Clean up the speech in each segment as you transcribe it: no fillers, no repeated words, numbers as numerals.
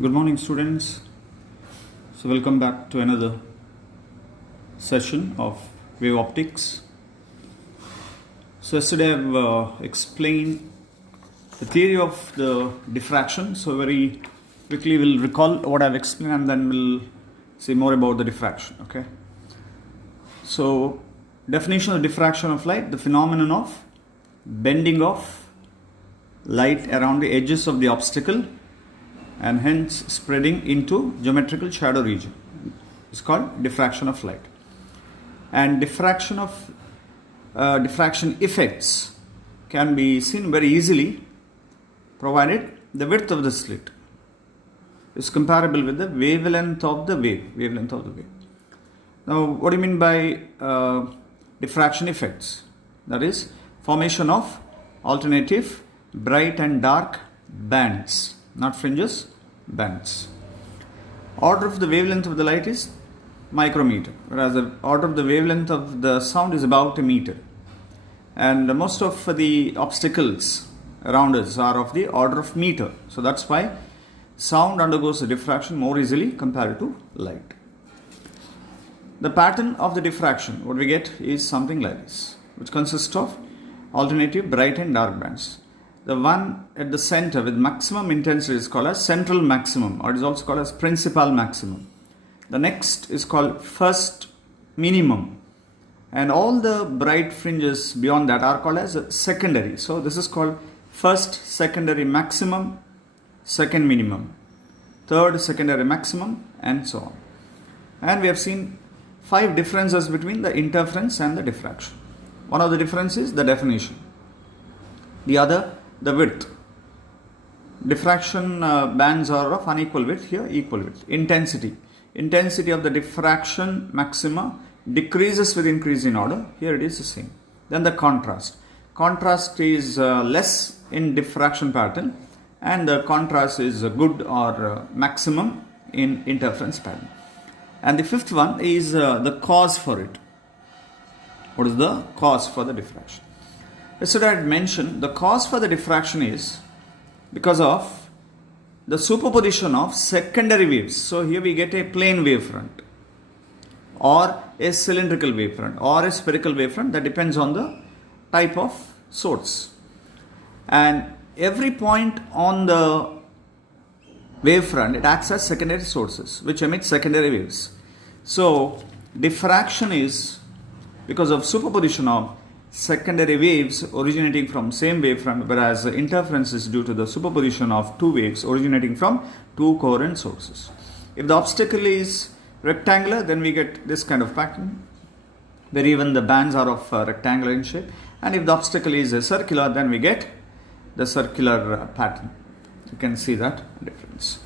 Good morning, students. So, welcome back to another session of wave optics. So, yesterday I've explained the theory of the diffraction. So, very quickly we'll recall what I've explained and then we'll say more about the diffraction. Okay. So, definition of diffraction of light: the phenomenon of bending of light around the edges of the obstacle and hence spreading into geometrical shadow region. It's called diffraction of light. And diffraction effects can be seen very easily provided the width of the slit is comparable with the wavelength of the wave. Now, what do you mean by diffraction effects? That is formation of alternative bright and dark bands, not fringes, bands. Order of the wavelength of the light is micrometer, whereas the order of the wavelength of the sound is about a meter. And most of the obstacles around us are of the order of meter. So that's why sound undergoes diffraction more easily compared to light. The pattern of the diffraction, what we get is something like this, which consists of alternative bright and dark bands. The one at the center with maximum intensity is called as central maximum, or it is also called as principal maximum. The next is called first minimum, and all the bright fringes beyond that are called as secondary. So this is called first secondary maximum, second minimum, third secondary maximum, and so on. And we have seen 5 differences between the interference and the diffraction. One of the differences is the definition. The other, the width. Diffraction bands are of unequal width, here equal width. Intensity of the diffraction maxima decreases with increase in order, here it is the same. Then the contrast is less in diffraction pattern, and the contrast is good or maximum in interference pattern. And the fifth one is the cause for it. What is the cause for the diffraction? Yesterday I had mentioned the cause for the diffraction is because of the superposition of secondary waves. So here we get a plane wavefront or a cylindrical wavefront or a spherical wavefront, that depends on the type of source. And every point on the wavefront, it acts as secondary sources which emit secondary waves. So diffraction is because of superposition of secondary waves originating from same wavefront, whereas interference is due to the superposition of two waves originating from two coherent sources. If the obstacle is rectangular, then we get this kind of pattern where even the bands are of rectangular in shape, and if the obstacle is circular, then we get the circular pattern. You can see that difference.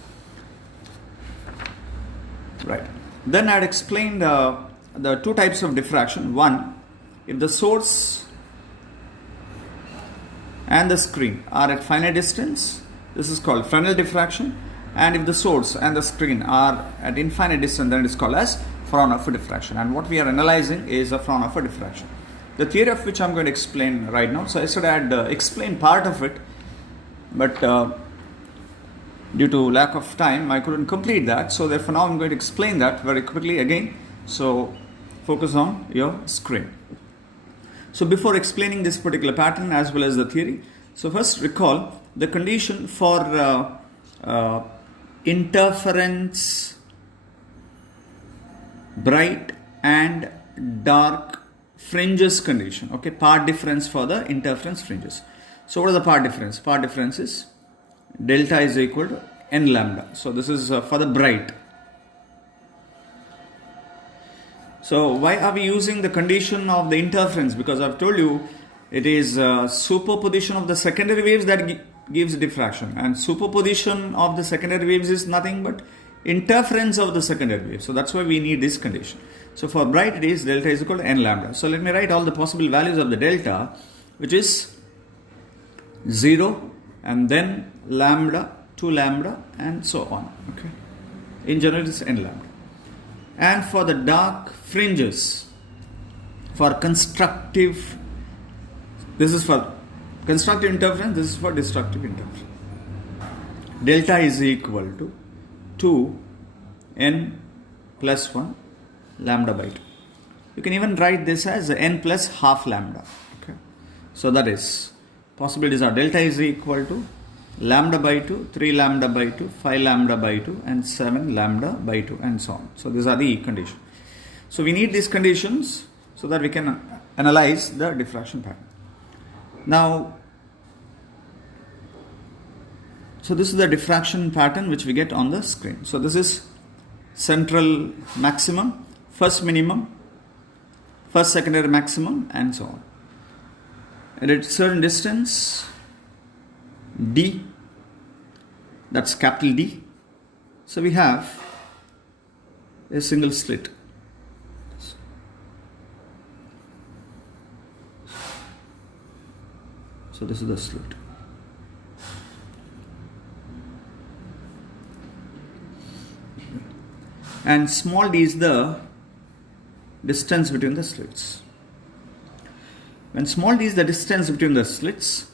Right. Then I had explained the 2 types of diffraction. One, if the source and the screen are at finite distance, this is called Fresnel diffraction. And if the source and the screen are at infinite distance, then it is called as Fraunhofer diffraction. And what we are analyzing is a Fraunhofer diffraction, the theory of which I am going to explain right now. So yesterday I had explained part of it, but due to lack of time I couldn't complete that. So therefore now I am going to explain that very quickly again. So focus on your screen. So before explaining this particular pattern as well as the theory, so first recall the condition for interference bright and dark fringes condition. Okay, part difference for the interference fringes. So what is the part difference? Part difference is delta is equal to n lambda. So this is for the bright. So why are we using the condition of the interference? Because I've told you it is superposition of the secondary waves that gives diffraction, and superposition of the secondary waves is nothing but interference of the secondary waves. So that's why we need this condition. So for bright it is delta is equal to n lambda. So let me write all the possible values of the delta, which is 0 and then lambda, 2 lambda, and so on. Okay. In general it is n lambda. And for the dark fringes, for constructive, this is for constructive interference, this is for destructive interference. Delta is equal to 2 n plus 1 lambda by 2. You can even write this as n plus half lambda. Okay. So that is, possibilities are delta is equal to lambda by 2, 3 lambda by 2, 5 lambda by 2 and 7 lambda by 2 and so on. So these are the conditions. So we need these conditions so that we can analyze the diffraction pattern. Now, so this is the diffraction pattern which we get on the screen. So this is central maximum, first minimum, first secondary maximum and so on. And at a certain distance, D, that's capital D. So we have a single slit. So this is the slit. And small d is the distance between the slits. When small d is the distance between the slits,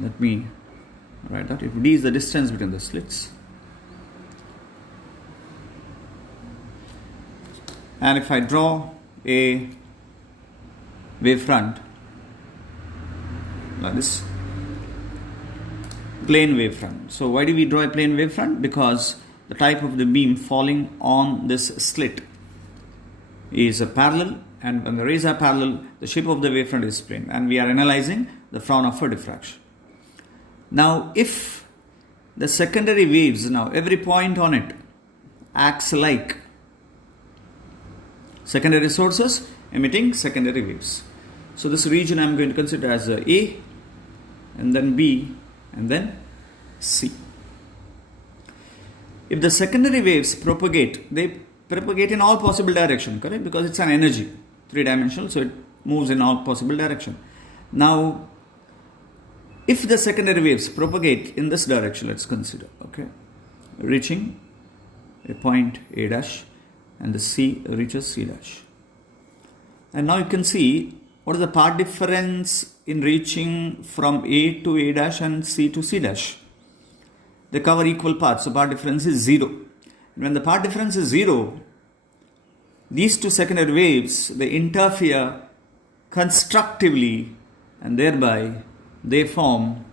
let me write that. If d is the distance between the slits, and if I draw a wavefront like this, plane wavefront. So why do we draw a plane wavefront? Because the type of the beam falling on this slit is a parallel, and when the rays are parallel, the shape of the wavefront is plane, and we are analyzing the Fraunhofer diffraction. Now, if the secondary waves, now every point on it acts like secondary sources emitting secondary waves. So this region I am going to consider as A, and then B, and then C. If the secondary waves propagate, they propagate in all possible directions, correct? Because it's an energy, 3-dimensional, so it moves in all possible direction. Now, if the secondary waves propagate in this direction, let's consider, okay, reaching a point A dash, and the C reaches C dash. And now you can see what is the path difference in reaching from A to A dash and C to C dash. They cover equal paths, so path difference is 0. And when the path difference is 0, these two secondary waves, they interfere constructively, and thereby they form.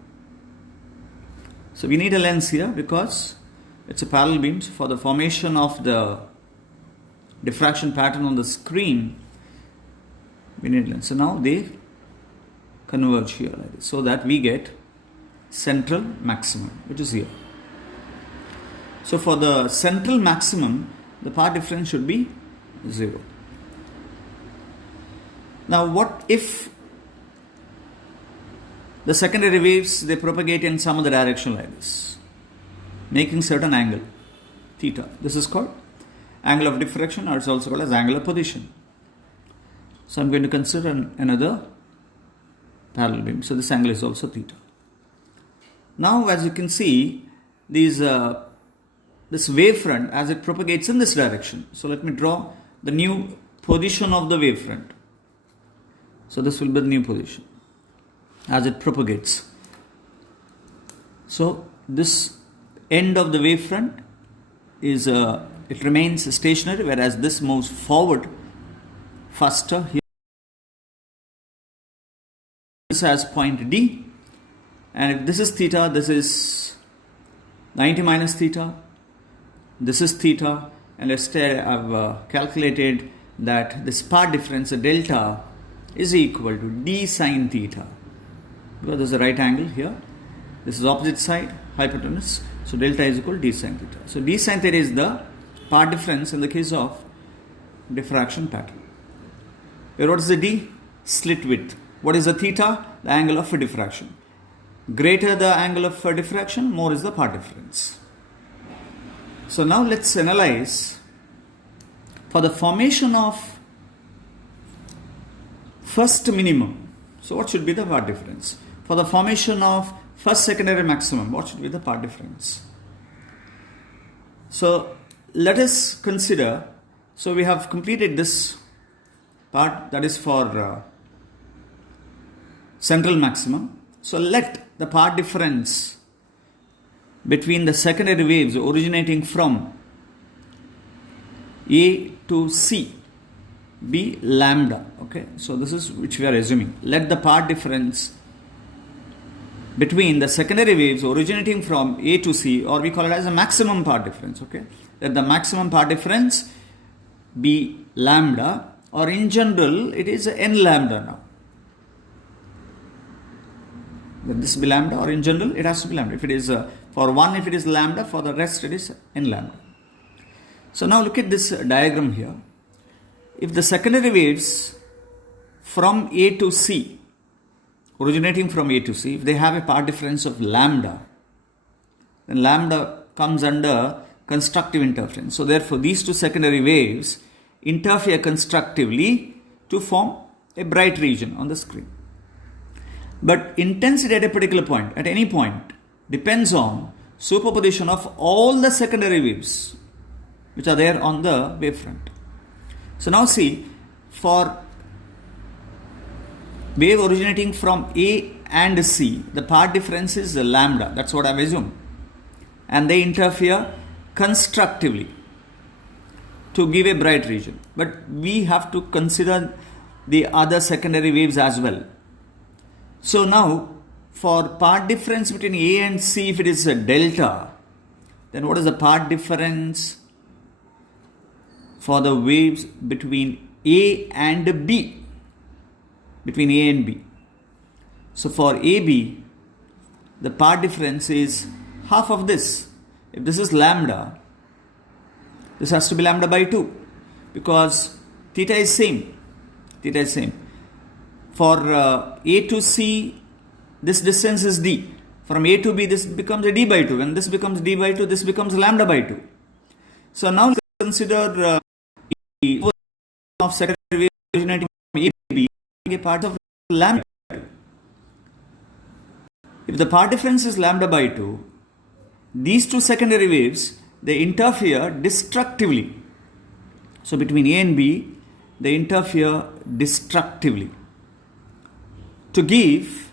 So we need a lens here because it's a parallel beam. So for the formation of the diffraction pattern on the screen, we need a lens. So now they converge here like this, so that we get central maximum, which is here. So for the central maximum, the path difference should be 0. Now what if the secondary waves, they propagate in some other direction like this, making certain angle, theta. This is called angle of diffraction, or it's also called as angular position. So I'm going to consider another parallel beam. So this angle is also theta. Now as you can see, this wavefront, as it propagates in this direction. So let me draw the new position of the wavefront. So this will be the new position as it propagates. So this end of the wavefront is it remains stationary, whereas this moves forward faster here. This has point D, and if this is theta, this is 90 minus theta, this is theta, and let's say I've calculated that this path difference, delta, is equal to d sine theta, because there's a right angle here. This is opposite side, hypotenuse, so delta is equal to d sine theta. So d sine theta is the path difference in the case of diffraction pattern. Here what is the d? Slit width. What is the theta? The angle of diffraction. Greater the angle of diffraction, more is the path difference. So now let's analyze for the formation of first minimum. So what should be the path difference? For the formation of first secondary maximum, what should be the path difference? So let us consider, so we have completed this part, that is for central maximum. So let the path difference between the secondary waves originating from A to C be lambda. Okay, so this is which we are assuming. Let the path difference between the secondary waves originating from A to C, or we call it as a maximum path difference. Okay, let the maximum path difference be lambda, or in general it is n lambda now. Let this be lambda, or in general it has to be lambda. If it is for one, if it is lambda, for the rest it is n lambda. So now look at this diagram here. If the secondary waves from A to C, originating from A to C, if they have a path difference of lambda, then lambda comes under constructive interference. So therefore these two secondary waves interfere constructively to form a bright region on the screen. But intensity at a particular point, at any point, depends on superposition of all the secondary waves which are there on the wavefront. So now see, for wave originating from A and C, the path difference is lambda. That's what I've assumed. And they interfere constructively to give a bright region. But we have to consider the other secondary waves as well. So now, for path difference between A and C, if it is a delta, then what is the path difference for the waves between A and B? Between A and B. So for AB, the path difference is half of this. If this is lambda, this has to be lambda by 2, because theta is same. Theta is same. For A to C, this distance is d. From A to B, this becomes a d by 2. When this becomes d by 2, this becomes lambda by 2. So now consider the of secondary wave originating from A to B a part of lambda by 2. If the path difference is lambda by 2, these two secondary waves, they interfere destructively. So between A and B, they interfere destructively to give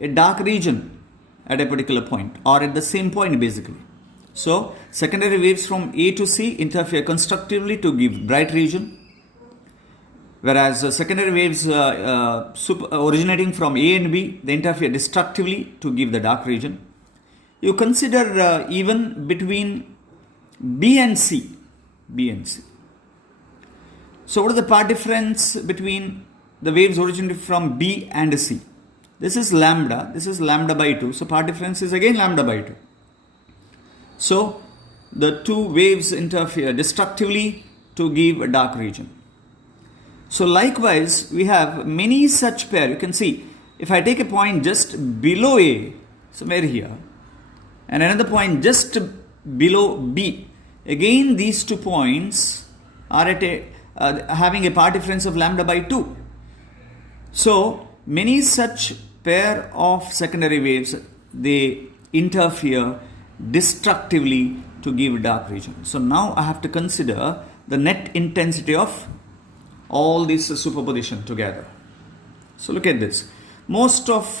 a dark region at a particular point, or at the same point basically. So secondary waves from A to C interfere constructively to give bright region, whereas secondary waves originating from A and B, they interfere destructively to give the dark region. You consider even between B and C. B and C. So what is the path difference between the waves originating from B and C? This is lambda. This is lambda by 2. So path difference is again lambda by 2. So the two waves interfere destructively to give a dark region. So likewise, we have many such pair. You can see, if I take a point just below A, somewhere here, and another point just below B, again these 2 points are at a having a path difference of lambda by 2. So many such pair of secondary waves, they interfere destructively to give dark region. So now I have to consider the net intensity of all these superposition together. So look at this. Most of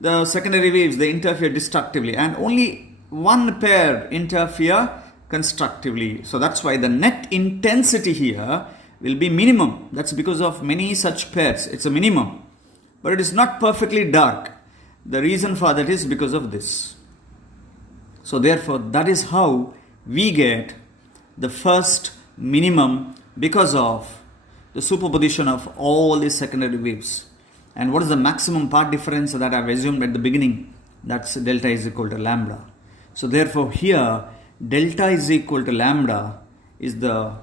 the secondary waves, they interfere destructively, and only one pair interfere constructively. So that's why the net intensity here will be minimum. That's because of many such pairs. It's a minimum. But it is not perfectly dark. The reason for that is because of this. So therefore, that is how we get the first minimum, because of the superposition of all these secondary waves. And what is the maximum path difference that I've assumed at the beginning? That's delta is equal to lambda. So therefore here, delta is equal to lambda is the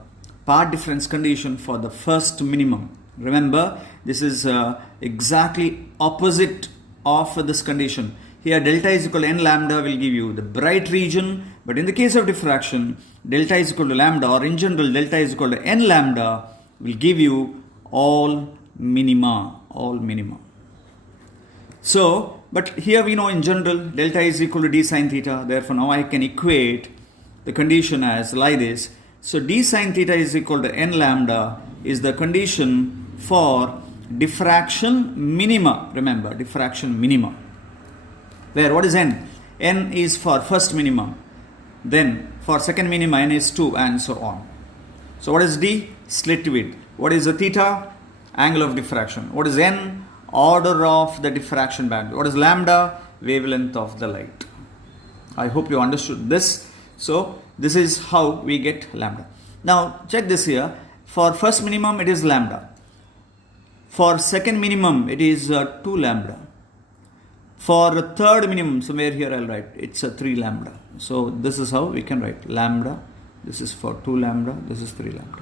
path difference condition for the first minimum. Remember, this is exactly opposite of this condition. Here delta is equal to n lambda will give you the bright region, but in the case of diffraction, delta is equal to lambda, or in general delta is equal to n lambda will give you all minima. So, but here we know in general delta is equal to d sine theta. Therefore now I can equate the condition as like this. So d sine theta is equal to n lambda is the condition for diffraction minima. Remember, diffraction minima. Where what is n? n is for first minimum, then for second minimum n is 2, and so on. So what is d? Slit width. What is the theta? Angle of diffraction. What is n? Order of the diffraction band. What is lambda? Wavelength of the light. I hope you understood this. So this is how we get lambda. Now check this here. For first minimum it is lambda. For second minimum it is 2 lambda. For third minimum, somewhere here I'll write, it's a 3 lambda. So this is how we can write lambda. This is for 2 lambda. This is 3 lambda.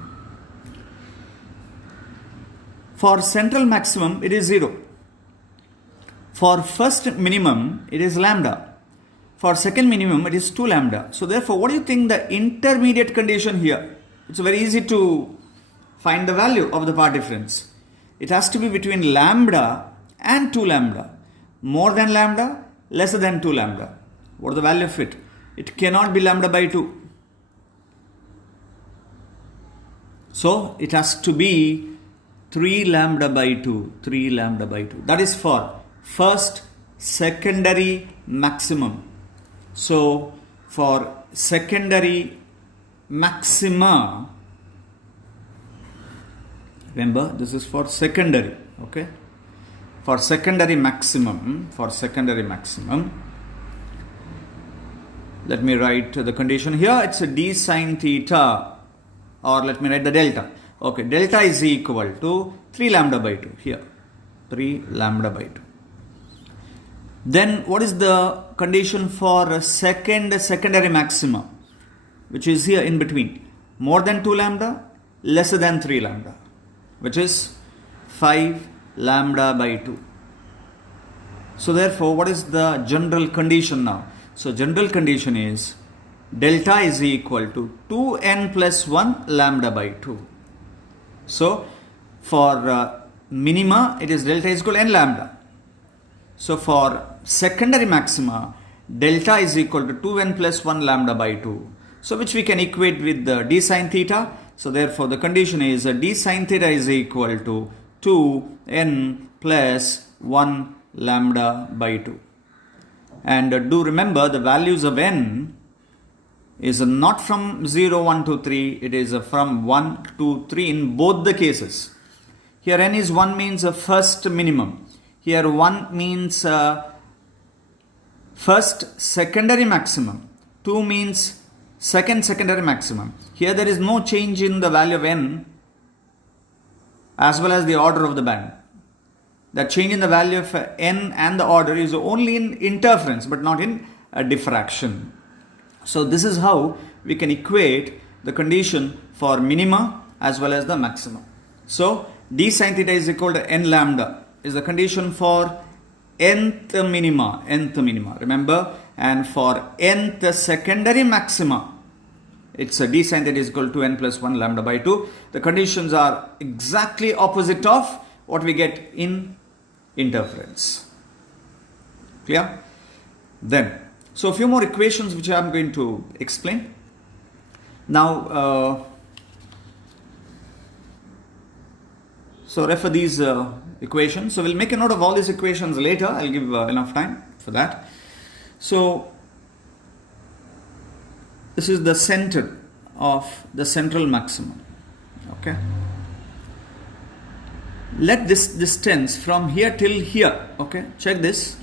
For central maximum it is 0. For first minimum it is lambda. For second minimum it is 2 lambda. So therefore, what do you think the intermediate condition here? It's very easy to find the value of the path difference. It has to be between lambda and 2 lambda. More than lambda, lesser than 2 lambda. What is the value of it? It cannot be lambda by 2. So it has to be 3 lambda by 2. 3 lambda by 2. That is for first secondary maximum. So for secondary maxima, remember this is for secondary, okay? For secondary maximum, let me write the condition here. It's a d sine theta, or let me write the delta. Okay, delta is equal to 3 lambda by 2 here. 3 lambda by 2. Then what is the condition for a secondary maxima, which is here in between? More than 2 lambda, lesser than 3 lambda, which is 5 lambda by 2. So therefore, what is the general condition now? So general condition is delta is equal to 2n plus 1 lambda by 2. So for minima, it is delta is equal to n lambda. So for secondary maxima, delta is equal to 2n plus 1 lambda by 2. So which we can equate with the d sine theta. So therefore, the condition is d sine theta is equal to 2n plus 1 lambda by 2. And do remember, the values of n is not from 0, 1, 2, 3. It is from 1, 2, 3 in both the cases. Here n is 1 means a first minimum. Here 1 means first secondary maximum. 2 means second secondary maximum. Here there is no change in the value of n as well as the order of the band. The change in the value of n and the order is only in interference but not in diffraction. So this is how we can equate the condition for minima as well as the maxima. So d sine theta is equal to n lambda is the condition for nth minima. Remember, and for nth secondary maxima, it's a d sine theta is equal to n plus 1 lambda by 2. The conditions are exactly opposite of what we get in interference. Clear? Then, so a few more equations which I am going to explain. Now, so refer these equations. So we'll make a note of all these equations later. I'll give enough time for that. So this is the center of the central maximum. Okay. Let this distance from here till here. Okay. Check this.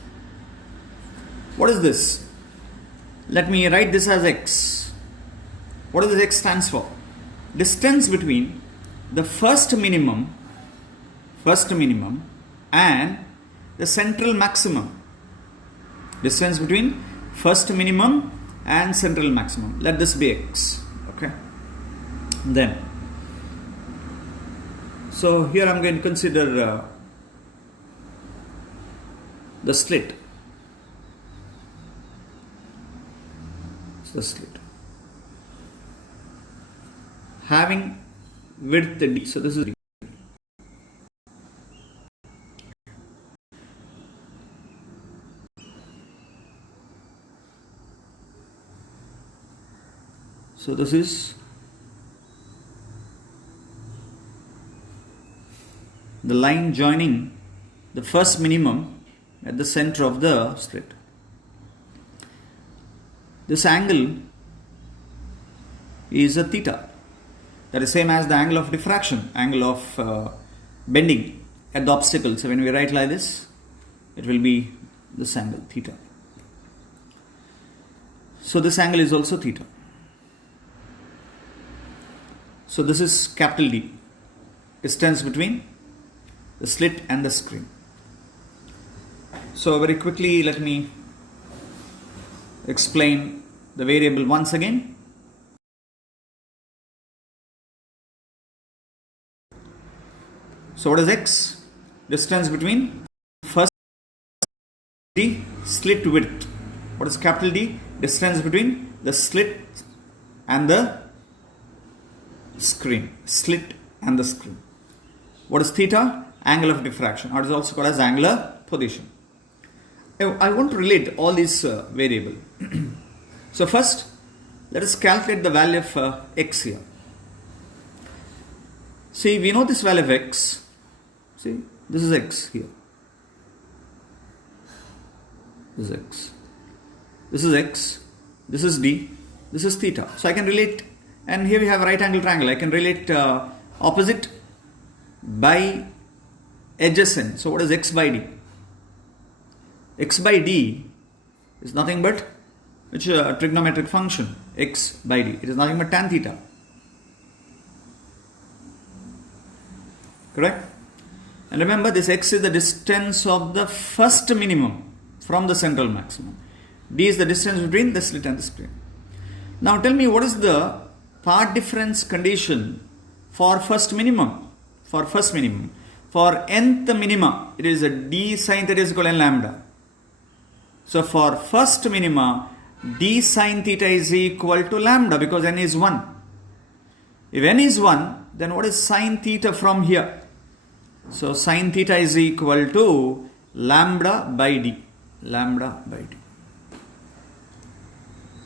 What is this? Let me write this as x. What does this x stands for? Distance between the first minimum and the central maximum. Distance between first minimum and central maximum. Let this be x. Okay. Then, so here I am going to consider the slit. The slit having width d. So this is d. So this is the line joining the first minimum at the center of the slit. this angle is a theta. That is same as the angle of diffraction, angle of bending at the obstacle. So when we write like this, it will be this angle theta. So this angle is also theta. So this is capital D, distance between the slit and the screen. So very quickly let me explain the variable once again. So what is x? Distance between first D, slit width. What is capital D? Distance between the slit and the screen. Slit and the screen. What is theta? Angle of diffraction, or it is also called as angular position. I want to relate all these variables. So first, let us calculate the value of x here. See, we know this value of x. See, this is x here. This is x. This is x. This is d. This is theta. So I can relate, and here we have a right angle triangle. I can relate opposite by adjacent. So what is x by d? X by d is nothing but which a trigonometric function, x by d. It is nothing but tan theta. Correct? And remember, this x is the distance of the first minimum from the central maximum. D is the distance between the slit and the screen. Now tell me, what is the part difference condition for first minimum? For first minimum. For nth minima, it is a d sine theta is equal to n lambda. So for first minima, d sine theta is equal to lambda because n is 1. If n is 1, then what is sine theta from here? So sine theta is equal to lambda by d. Lambda by d.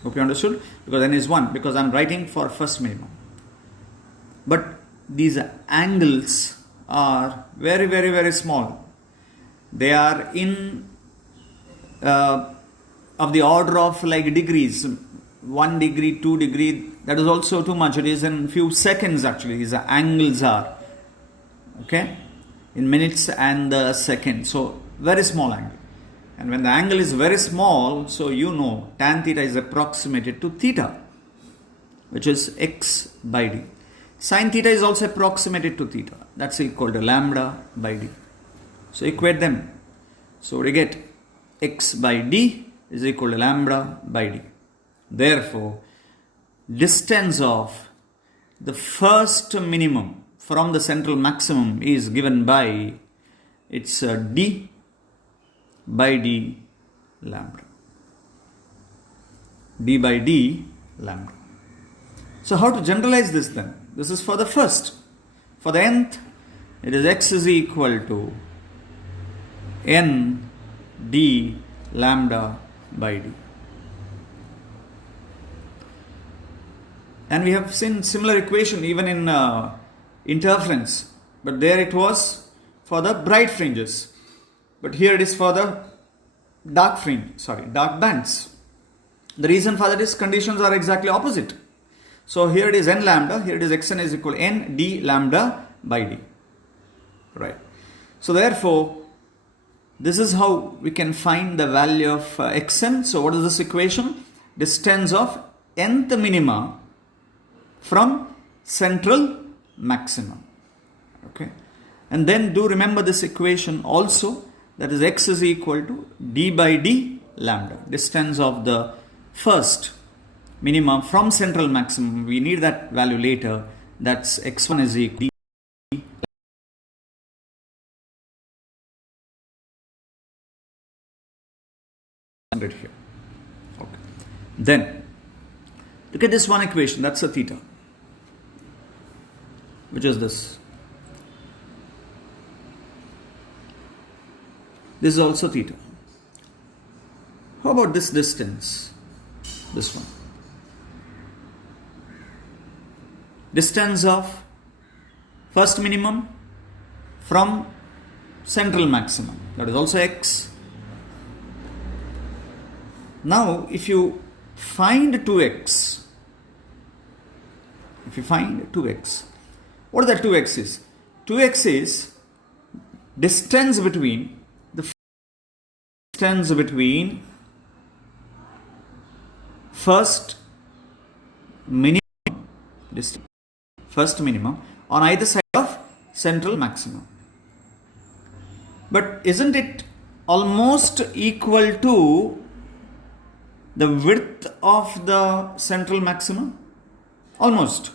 Hope you understood? Because n is 1, because I am writing for first minimum. But these angles are very, very, very small. They are in of the order of like degrees, 1 degree, 2 degree. That is also too much. It is in few seconds actually. These angles are okay in minutes and seconds. So very small angle. And when the angle is very small, so you know tan theta is approximated to theta, which is x by d. Sin theta is also approximated to theta. That's equal to lambda by d. So equate them. So we get x by d is equal to lambda by d. Therefore, distance of the first minimum from the central maximum is given by its d by d lambda. D by d lambda. So how to generalize this then? This is for the first. For the nth, it is x is equal to n d lambda by d. And we have seen similar equation even in interference, but there it was for the bright fringes, but here it is for the dark bands. The reason for that is conditions are exactly opposite. So here it is n lambda, here it is xn is equal to n d lambda by d. Right. So therefore, this is how we can find the value of xn. So what is this equation? Distance of nth minima from central maximum. Okay. And then do remember this equation also, that is x is equal to d by d lambda. Distance of the first minimum from central maximum. We need that value later. That's x1 is equal to d. Here. Okay. Then look at this one equation. That's a theta, which is this. This is also theta. How about this distance? This one. Distance of first minimum from central maximum. That is also x. Now, if you find 2x. If you find 2x, what that 2x is? 2x is distance between first minimum on either side of central maximum. But isn't it almost equal to the width of the central maximum? Almost.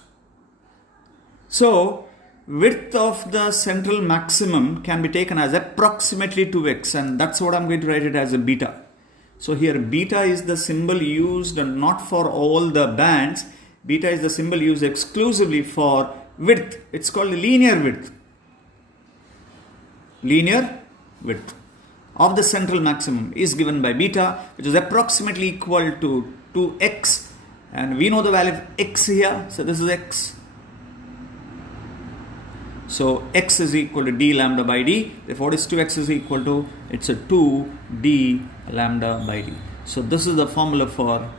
So, width of the central maximum can be taken as approximately 2x, and that's what I'm going to write it as a beta. So here beta is the symbol used not for all the bands. Beta is the symbol used exclusively for width. It's called linear width. Linear width of the central maximum is given by beta, which is approximately equal to 2x, and we know the value of x here, so this is x. So x is equal to d lambda by d. Therefore, what is 2x is equal to? It's a 2d lambda by d. So this is the formula for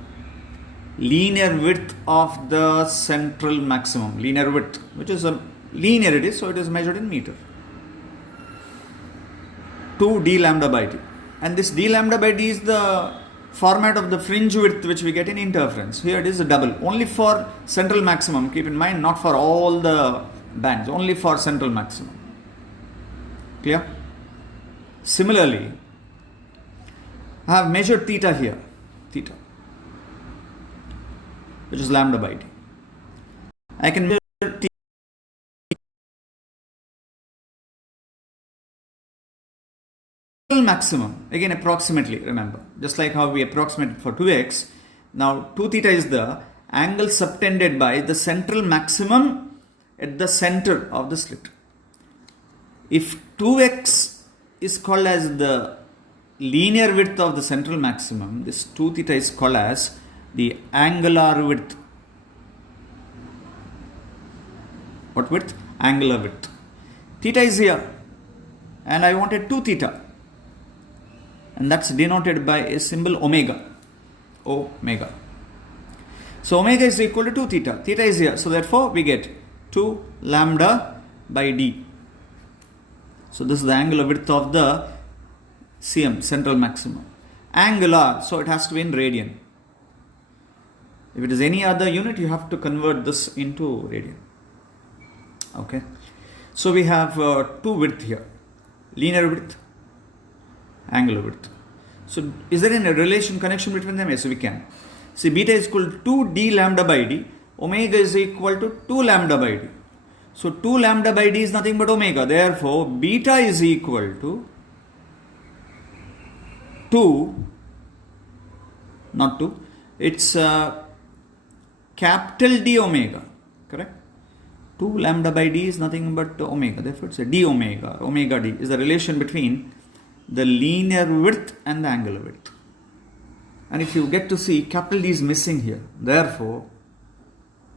linear width of the central maximum. Linear width, which is a linear it is, so it is measured in meter. 2d lambda by d. And this d lambda by d is the format of the fringe width which we get in interference. Here it is a double. Only for central maximum. Keep in mind, not for all the bands, only for central maximum. Clear? Similarly, I have measured theta here, theta, which is lambda by d. I can measure theta maximum, again approximately, remember, just like how we approximated for 2x. Now 2 theta is the angle subtended by the central maximum at the center of the slit. If 2x is called as the linear width of the central maximum, this 2 theta is called as the angular width. What width? Angular width. Theta is here, and I wanted 2 theta, and that's denoted by a symbol omega. Omega. So omega is equal to 2 theta. Theta is here, so therefore we get 2 lambda by d. So this is the angular width of the CM, central maximum. Angular, so it has to be in radian. If it is any other unit, you have to convert this into radian. Okay. So we have 2 width here. Linear width, angular width. So is there any relation connection between them? Yes, we can. See, beta is equal to 2d lambda by d. Omega is equal to 2 lambda by d. So 2 lambda by d is nothing but omega. Therefore, beta is equal to 2, not 2, it's capital D omega, correct? 2 lambda by d is nothing but omega. Therefore, it's a d omega. Omega d is the relation between the linear width and the angular width. And if you get to see, capital D is missing here. Therefore,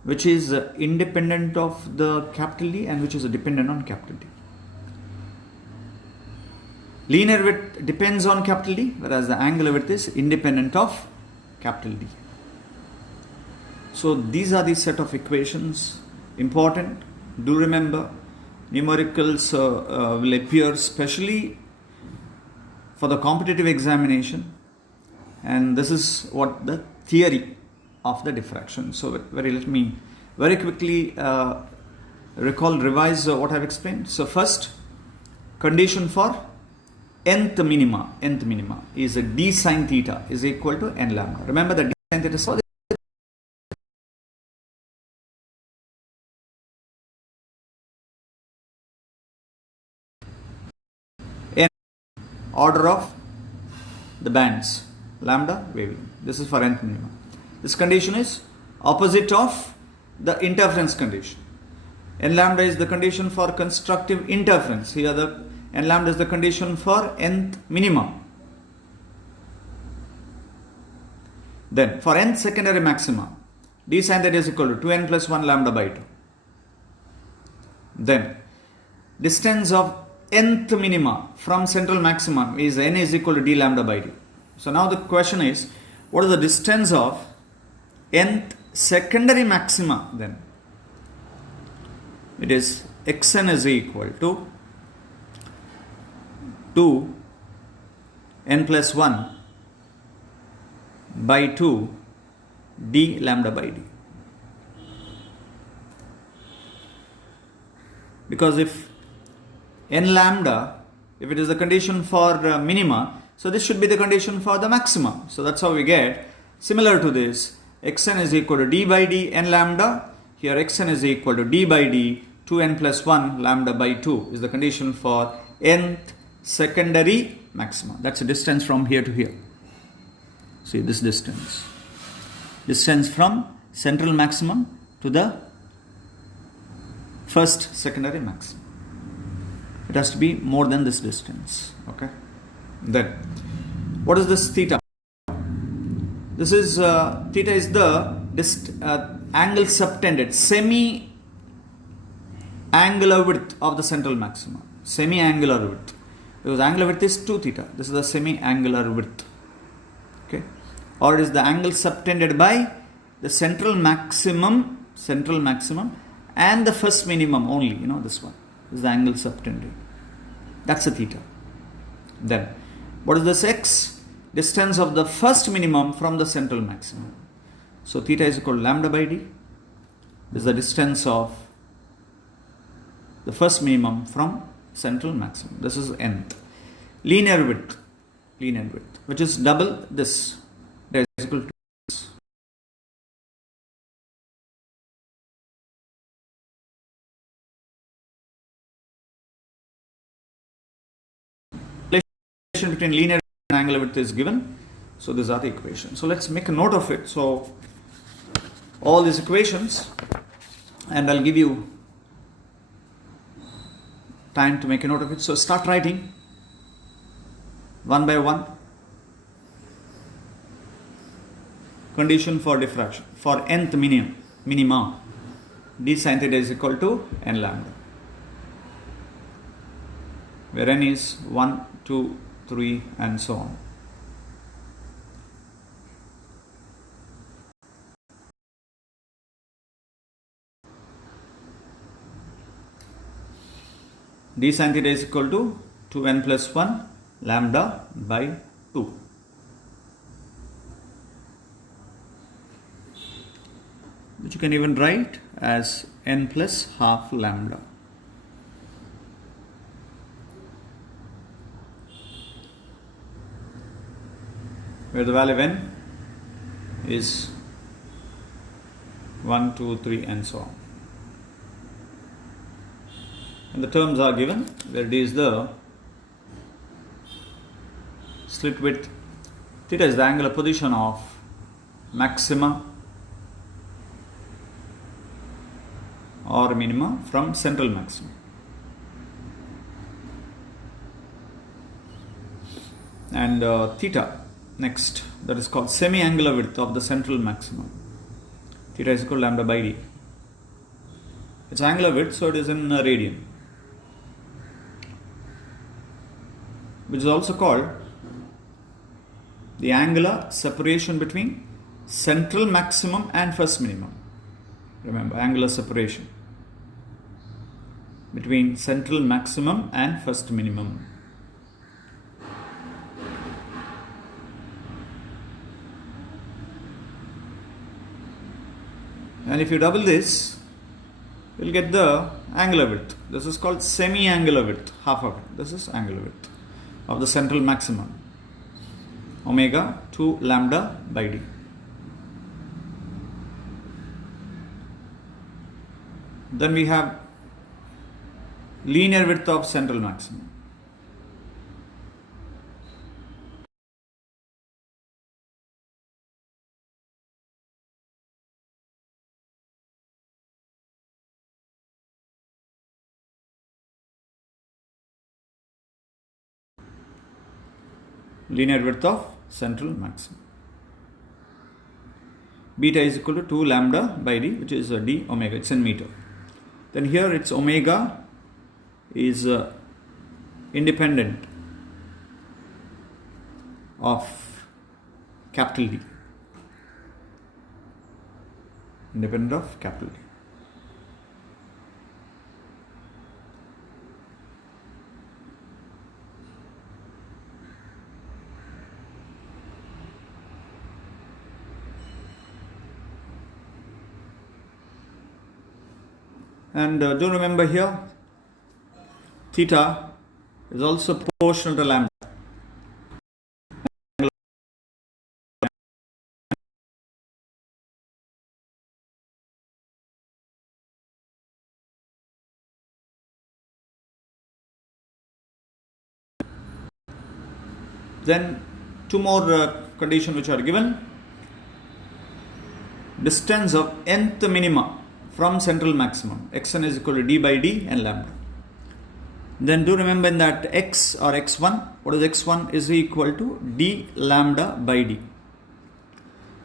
which is independent of the capital D and which is dependent on capital D. Linear width depends on capital D, whereas the angular width is independent of capital D. So these are the set of equations. Important. Do remember, numericals will appear especially for the competitive examination, and this is what the theory of the diffraction. So let me very quickly revise what I have explained. So first, condition for nth minima is a d sine theta is equal to n lambda. Remember that d sine theta is n order of the bands, lambda wavelength. This is for nth minima. This condition is opposite of the interference condition. N lambda is the condition for constructive interference. Here the n lambda is the condition for nth minima. Then for nth secondary maxima, d sine theta is equal to 2n plus 1 lambda by 2. Then distance of nth minima from central maximum is n is equal to d lambda by d. So now the question is, what is the distance of nth secondary maxima, then it is xn is equal to 2 n plus 1 by 2 d lambda by d. Because if n lambda, if it is the condition for minima, so this should be the condition for the maxima. So that's how we get, similar to this, xn is equal to d by d n lambda. Here xn is equal to d by d 2n plus 1 lambda by 2 is the condition for nth secondary maxima. That's the distance from here to here. See this distance. Distance from central maximum to the first secondary maximum. It has to be more than this distance. Okay. Then, what is this theta? This is theta is the angle subtended, semi-angular width of the central maxima. Semi-angular width. Because angular width is 2 theta. This is the semi-angular width. Okay. Or it is the angle subtended by the central maximum and the first minimum only. This one. This is the angle subtended. That's a theta. Then, what is this x? Distance of the first minimum from the central maximum. So theta is equal to lambda by d. This is the distance of the first minimum from central maximum. This is nth. Linear width, which is double this. That is equal to this. Relation between linear and angular width is given. So these are the equations. So let's make a note of it. So all these equations, and I'll give you time to make a note of it. So start writing one by one. Condition for diffraction for nth minima, d sin theta is equal to n lambda, where n is 1, 2, 3 and so on. D sin theta is equal to 2n plus 1 lambda by 2. Which you can even write as n plus half lambda. Where the value of n is 1, 2, 3 and so on. And the terms are given where d is the slit width, theta is the angular position of maxima or minima from central maximum. And theta next, that is called semi-angular width of the central maximum. Theta is equal to lambda by d. It's angular width, so it is in radian, which is also called the angular separation between central maximum and first minimum. Remember, angular separation between central maximum and first minimum. And if you double this, you will get the angular width. This is called semi-angular width, half of it. This is angular width of the central maximum, omega 2 lambda by d. Then we have linear width of central maximum. Linear width of central maximum. Beta is equal to 2 lambda by d, which is d omega, it's in meter. Then here its omega is independent of capital D. independent of capital D. And do remember here, theta is also proportional to lambda. Then two more conditions which are given. Distance of nth minima from central maximum, xn is equal to d by d and lambda. Then do remember in that x or x1, what is x1 is equal to d lambda by d.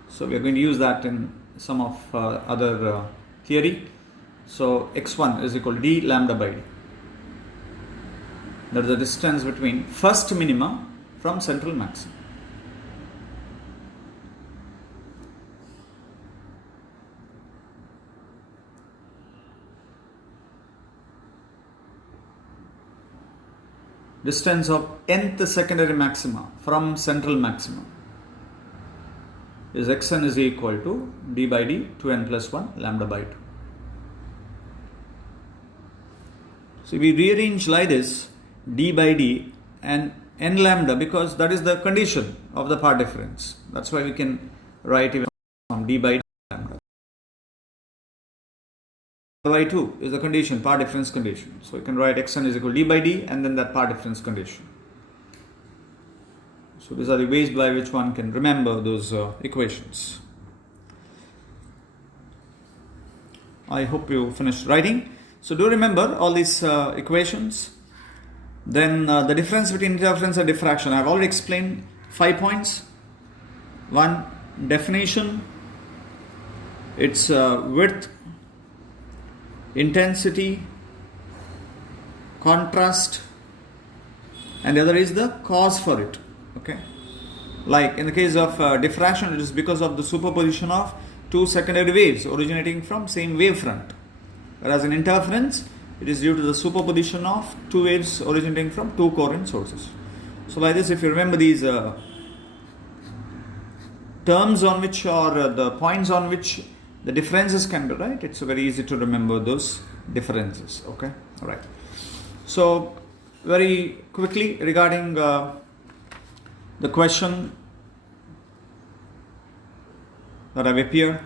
So we are going to use that in some of other theory. So x1 is equal to d lambda by d. That is the distance between first minima from central maximum. Distance of nth secondary maxima from central maximum is xn is equal to d by d 2n plus 1 lambda by 2. So we rearrange like this, d by d and n lambda, because that is the condition of the path difference. That's why we can write even from d by d lambda. By 2 is the condition, path difference condition. So you can write xn is equal to d by d and then that path difference condition. So these are the ways by which one can remember those equations. I hope you finished writing. So do remember all these equations. Then the difference between interference and diffraction, I have already explained 5 points. One, definition, its width, intensity, contrast, and the other is the cause for it. Okay, like in the case of diffraction, it is because of the superposition of two secondary waves originating from same wavefront, whereas in interference it is due to the superposition of two waves originating from two coherent sources. So like this, if you remember these terms on which, or the points on which the differences can be, right, it's very easy to remember those differences. Okay, all right. So very quickly regarding the question that have appeared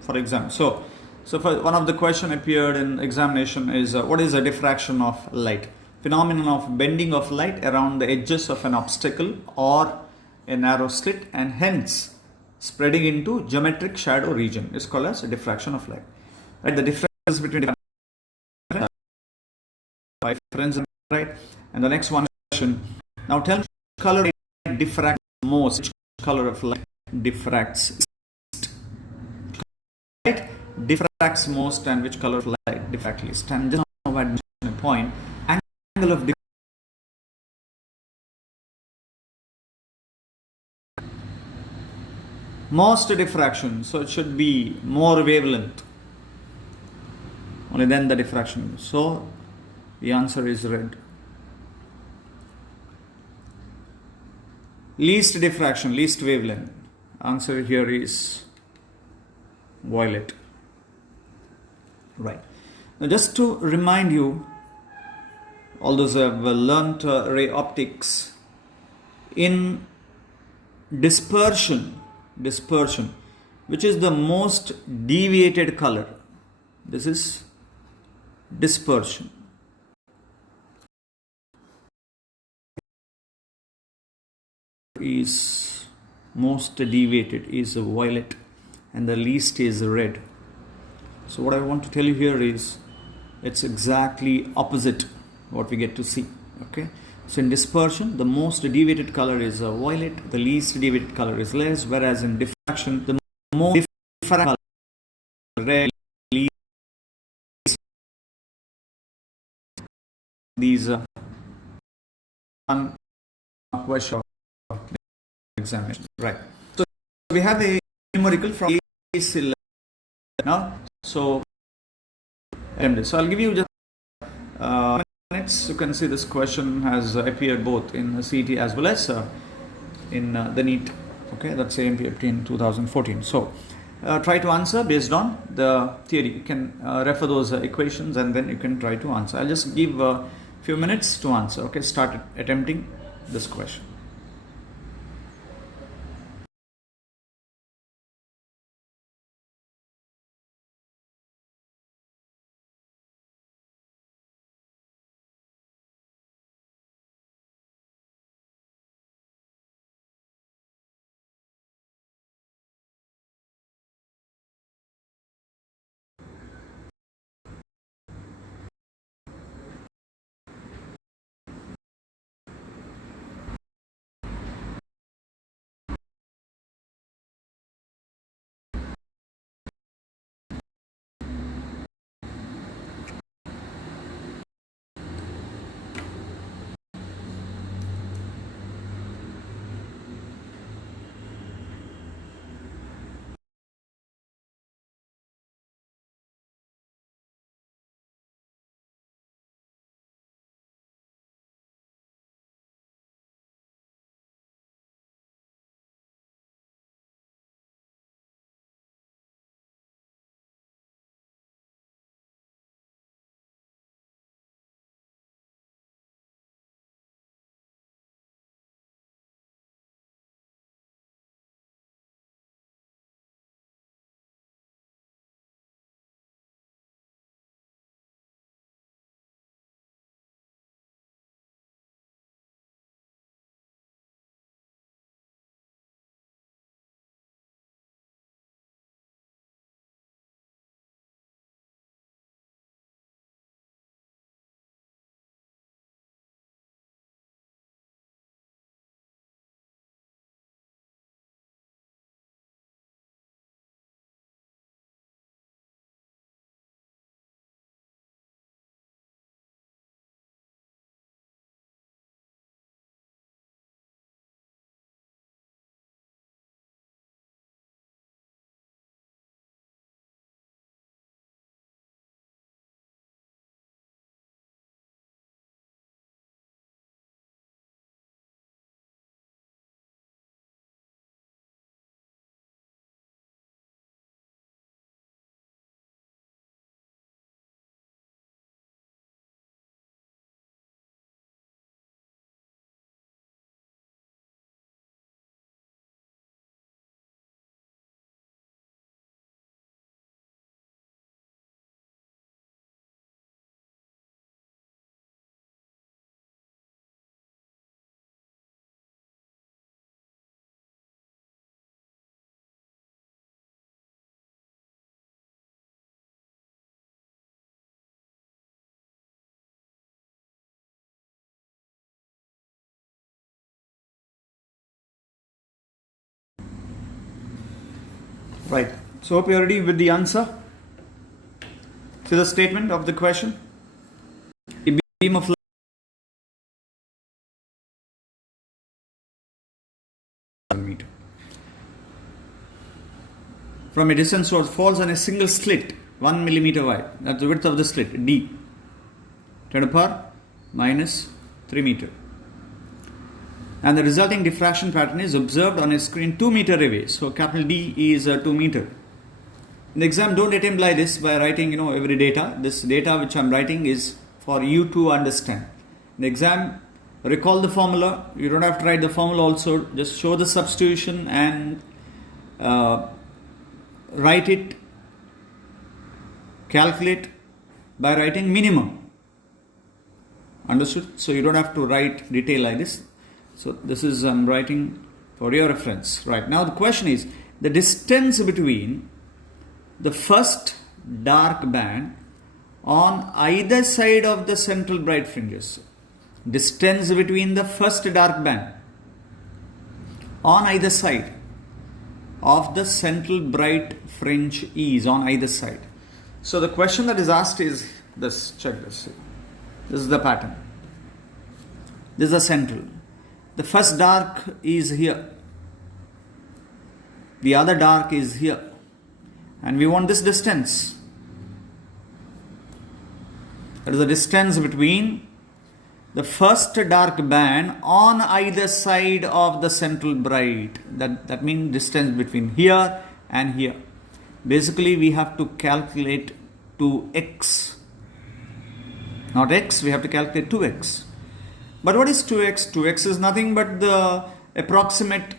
for exam. So for one of the question appeared in examination is what is a diffraction of light? Phenomenon of bending of light around the edges of an obstacle or a narrow slit, and hence spreading into geometric shadow region is called as a diffraction of light. Right? The difference between difference, right? And the next one question. Now tell me which color diffracts most. Which color of light diffracts? Light diffracts most, and which color of light diffracts least? And just now I mentioned a point. Angle of most diffraction, so it should be more wavelength. Only then the diffraction. So the answer is red. Least diffraction, least wavelength. Answer here is violet. Right. Now just to remind you, all those who have learnt ray optics, in dispersion, which is the most deviated color? This is dispersion. Is most deviated is violet, and the least is red. So what I want to tell you here is it's exactly opposite what we get to see. Okay, so in dispersion the most deviated color is violet, the least deviated color is less, whereas in diffraction the more different color red, least. These one question examination, right? So we have a numerical from case 11 now. So I'll give you just minutes. You can see this question has appeared both in CET as well as in the NEET. Okay, that's AMP in 2014. So try to answer based on the theory. You can refer those equations and then you can try to answer. I'll just give a few minutes to answer. Okay, start attempting this question. Right. So hope you're ready with the answer. See the statement of the question. A beam of light meter from a distant source falls on a single slit 1 millimeter wide. That's the width of the slit, D. 10 to the power minus 3 meter. And the resulting diffraction pattern is observed on a screen 2 meter away. So capital D is 2 meter. In the exam, don't attempt like this by writing every data. This data which I'm writing is for you to understand. In the exam, recall the formula. You don't have to write the formula also. Just show the substitution and write it, calculate by writing minimum. Understood? So you don't have to write detail like this. So this is I'm writing for your reference. Right, now the question is the distance between the first dark band on either side of the central bright fringes. Distance between the first dark band on either side of the central bright fringe is on either side. So the question that is asked is this. Check this. This is the pattern. This is the central. The first dark is here. The other dark is here. and we want this distance. That is the distance between the first dark band on either side of the central bright. That means distance between here and here. Basically, we have to calculate 2x. Not x, we have to calculate 2x. But what is 2x? 2x is nothing but the approximate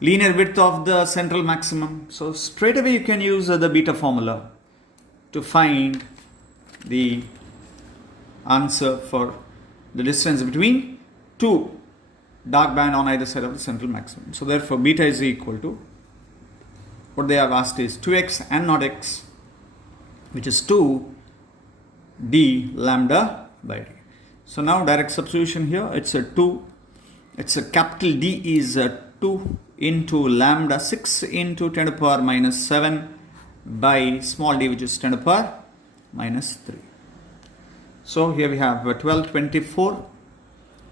linear width of the central maximum. So straight away you can use the beta formula to find the answer for the distance between two dark band on either side of the central maximum. So therefore beta is equal to, what they have asked is 2x and not x, which is 2 d lambda by d. So now direct substitution here, it's a 2, it's a capital D is a 2 into lambda 6 into 10 to the power minus 7 by small d, which is 10 to the power minus 3. So here we have 1224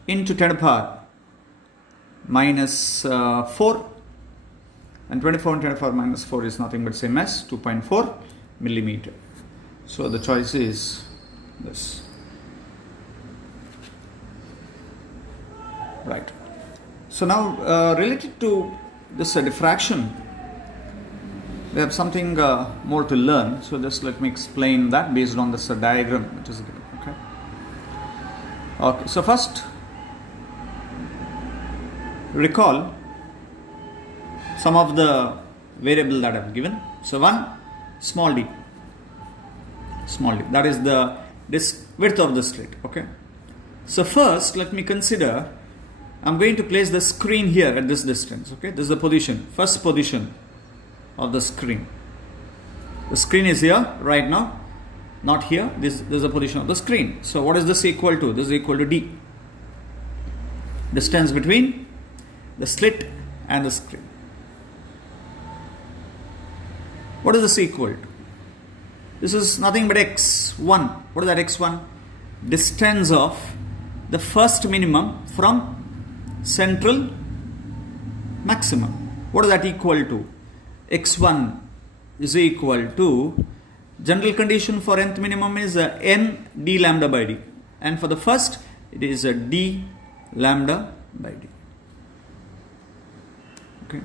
into 10 to the power minus 4, and 24 into 10 to the power minus 4 is nothing but same as 2.4 millimeter. So the choice is this. Right. So now related to this diffraction, we have something more to learn. So just let me explain that based on this diagram which is given. Okay. So first, recall some of the variables that I have given. So one, small d. Small d. That is the width of the slit. Okay. So first, let me consider. I'm going to place the screen here at this distance. Okay, this is the position, first position of the screen. The screen is here right now, not here. This is the position of the screen. So what is this equal to? This is equal to d, distance between the slit and the screen. What is this equal to? This is nothing but x1. What is that x1? Distance of the first minimum from central maximum. What is that equal to? X1 is equal to, general condition for nth minimum is n d lambda by d, and for the first it is d lambda by d. Okay,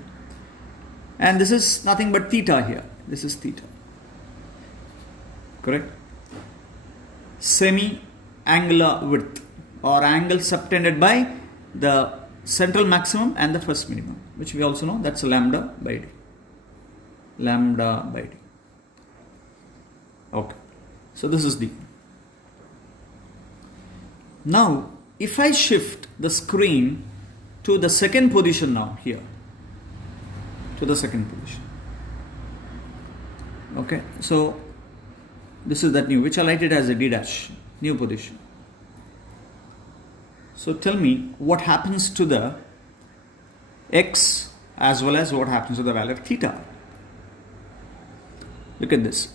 and this is nothing but theta here. This is theta. Correct? Semi angular width or angle subtended by the central maximum and the first minimum, which we also know that's lambda by d. Lambda by d. Okay. So this is d. Now, if I shift the screen to the second position now here, to the second position. Okay. So this is that new, which I write it as a d dash, new position. So tell me what happens to the x as well as what happens to the value of theta. Look at this.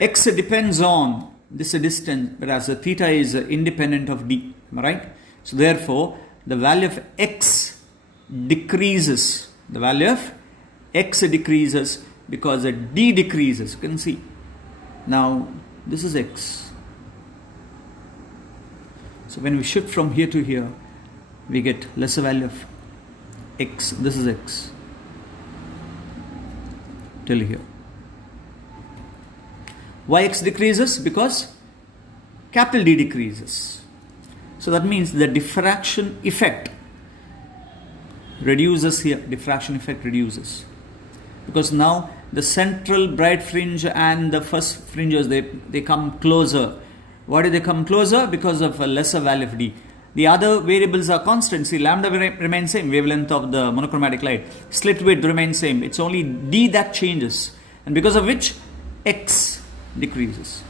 X depends on this distance, whereas the theta is independent of d. Am I right? So therefore, the value of x decreases. The value of x decreases because the d decreases. You can see. Now, this is x. So when we shift from here to here, we get lesser value of x. This is x till here. Why x decreases? Because capital D decreases. So that means the diffraction effect reduces here. Diffraction effect reduces. Because now the central bright fringe and the first fringes, they come closer. Why do they come closer? Because of a lesser value of D. The other variables are constant. See, lambda remains same, wavelength of the monochromatic light. Slit width remains same. It's only D that changes. And because of which, X decreases.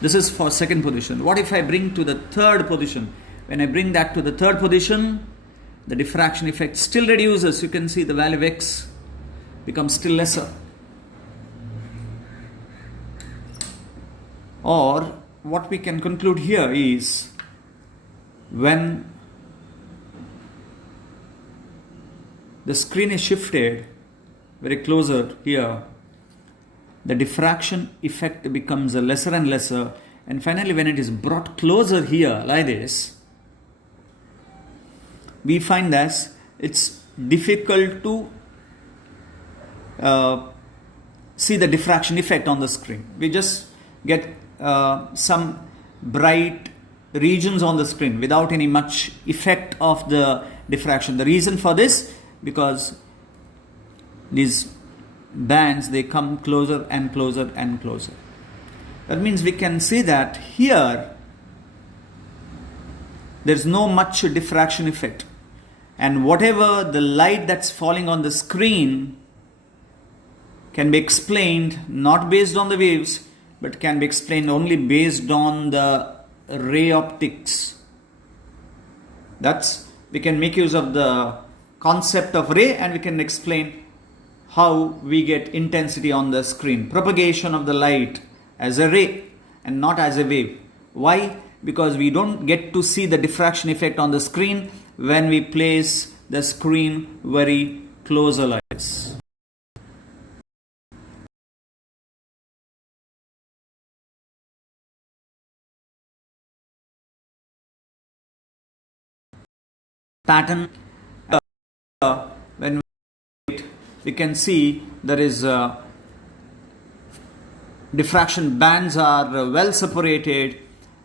This is for second position. What if I bring to the third position? When I bring that to the third position, the diffraction effect still reduces. You can see the value of X becomes still lesser. Or what we can conclude here is when the screen is shifted very closer here, the diffraction effect becomes lesser and lesser, and finally when it is brought closer here like this, we find that it's difficult to see the diffraction effect on the screen. We just get some bright regions on the screen without any much effect of the diffraction. The reason for this, because these bands, they come closer and closer and closer. That means we can see that here there's no much diffraction effect, and whatever the light that's falling on the screen can be explained not based on the waves, but can be explained only based on the ray optics. We can make use of the concept of ray, and we can explain how we get intensity on the screen, propagation of the light as a ray and not as a wave. Why? Because we don't get to see the diffraction effect on the screen when we place the screen very closer like this. Pattern, when we can see there is diffraction bands are well separated,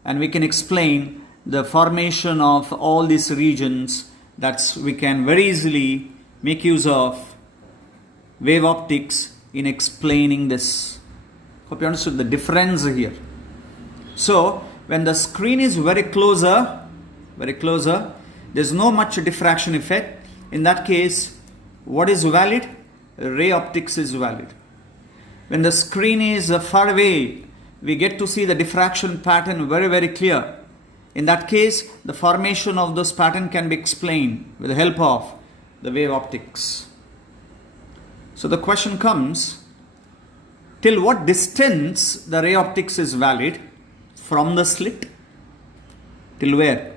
and we can explain the formation of all these regions. We can very easily make use of wave optics in explaining this. Hope you understood the difference here. So when the screen is very closer, there's no much diffraction effect. In that case, what is valid? Ray optics is valid. When the screen is far away, we get to see the diffraction pattern very, very clear. In that case, the formation of this pattern can be explained with the help of the wave optics. So the question comes, till what distance the ray optics is valid from the slit? Till where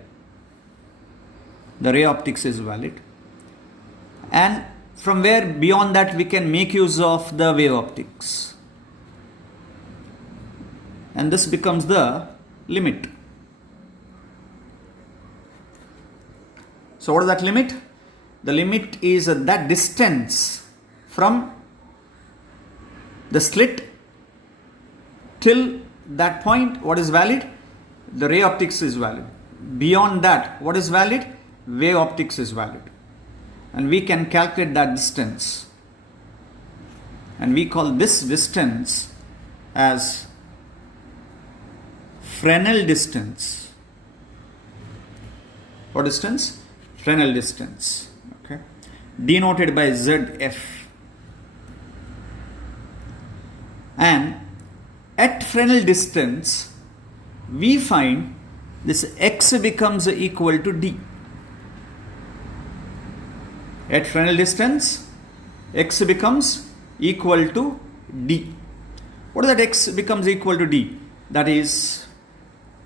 the ray optics is valid, and from where beyond that we can make use of the wave optics, and this becomes the limit. So what is that limit? The limit is that distance from the slit till that point. What is valid? The ray optics is valid. Beyond that, what is valid? Wave optics is valid. And we can calculate that distance, and we call this distance as Fresnel distance. What distance? Fresnel distance. Okay, denoted by ZF. And at Fresnel distance, we find this x becomes equal to d. At Fresnel distance, x becomes equal to d. What is that x becomes equal to d? That is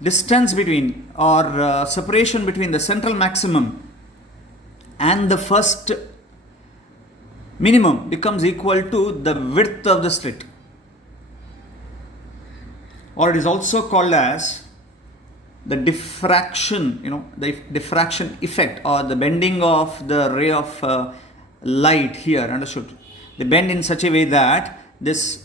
distance between, or separation between the central maximum and the first minimum becomes equal to the width of the slit, or it is also called as the diffraction, the diffraction effect, or the bending of the ray of light here. Understood? They bend in such a way that this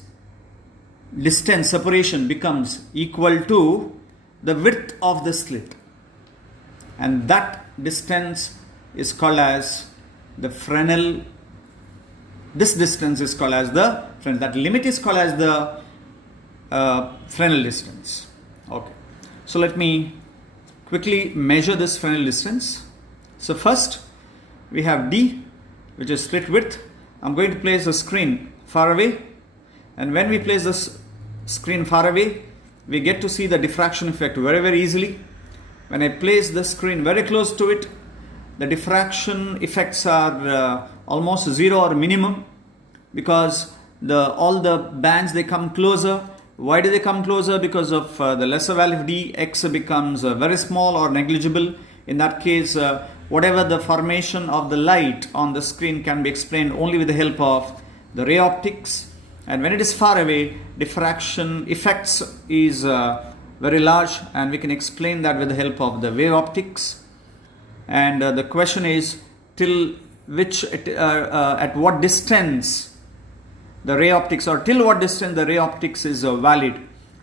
distance separation becomes equal to the width of the slit, and that distance is called as the Fresnel. This distance is called as the Fresnel. That limit is called as the Fresnel distance. Okay. So let me quickly measure this Fresnel distance. So first we have D, which is slit width. I'm going to place the screen far away, and when we place this screen far away, we get to see the diffraction effect very, very easily. When I place the screen very close to it, the diffraction effects are almost zero or minimum, because all the bands, they come closer. Why do they come closer? Because of the lesser value of d, x becomes very small or negligible. In that case, whatever the formation of the light on the screen can be explained only with the help of the ray optics. And when it is far away, diffraction effects is very large, and we can explain that with the help of the wave optics. And the question is, at what distance the ray optics, or till what distance the ray optics is valid.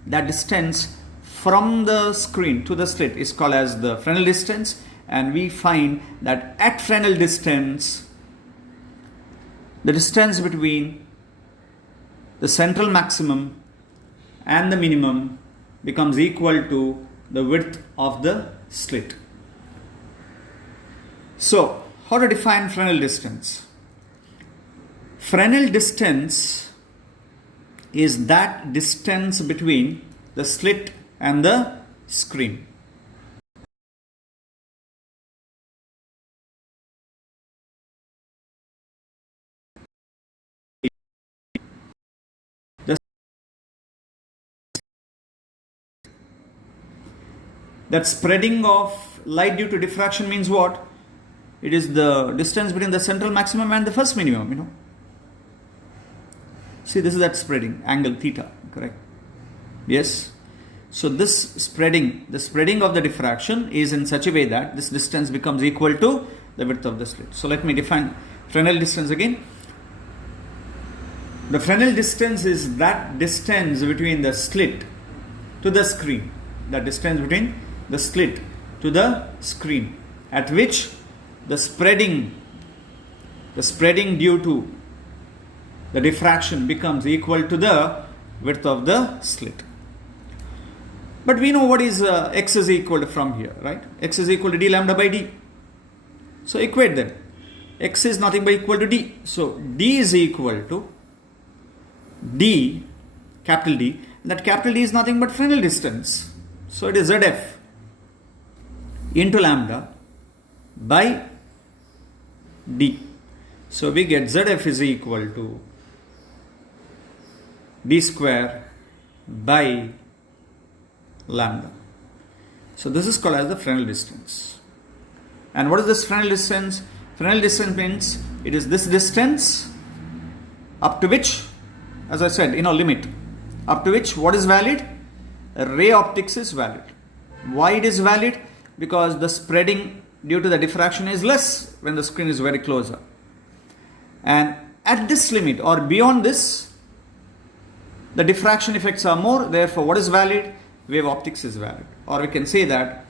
That distance from the screen to the slit is called as the Fresnel distance, and we find that at Fresnel distance, the distance between the central maximum and the minimum becomes equal to the width of the slit. So, how to define Fresnel distance? Fresnel distance is that distance between the slit and the screen. That spreading of light due to diffraction means what? It is the distance between the central maximum and the first minimum, See, this is that spreading, angle theta, correct? Yes. So this spreading, the spreading of the diffraction is in such a way that this distance becomes equal to the width of the slit. So let me define Fresnel distance again. The Fresnel distance is that distance between the slit to the screen. That distance between the slit to the screen at which the spreading due to the diffraction becomes equal to the width of the slit. But we know what is x is equal to from here, right? X is equal to d lambda by d. So equate them. X is nothing but equal to d. So d is equal to d, capital D. That capital D is nothing but Fresnel distance. So it is ZF into lambda by d. So we get ZF is equal to d square by lambda. So this is called as the Fresnel distance. And what is this Fresnel distance? Fresnel distance means it is this distance up to which, as I said, limit, up to which what is valid? Ray optics is valid. Why it is valid? Because the spreading due to the diffraction is less when the screen is very closer. And at this limit or beyond this, the diffraction effects are more. Therefore, what is valid? Wave optics is valid. Or we can say that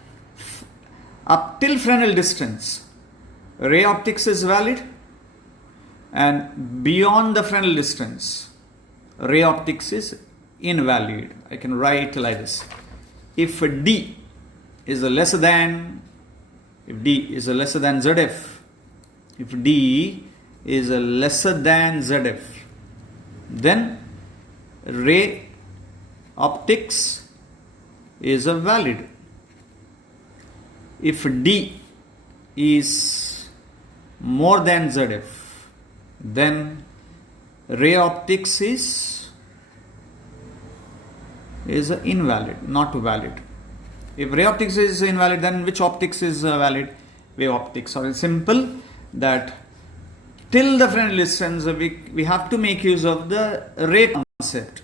up till Fresnel distance, ray optics is valid, and beyond the Fresnel distance, ray optics is invalid. I can write like this. If D is lesser than ZF, if D is lesser than ZF, then ray optics is valid. If D is more than ZF, then ray optics is invalid, not valid. If ray optics is invalid, then which optics is valid? Wave optics. Or it's simple that till the Fresnel distance, we have to make use of the ray concept,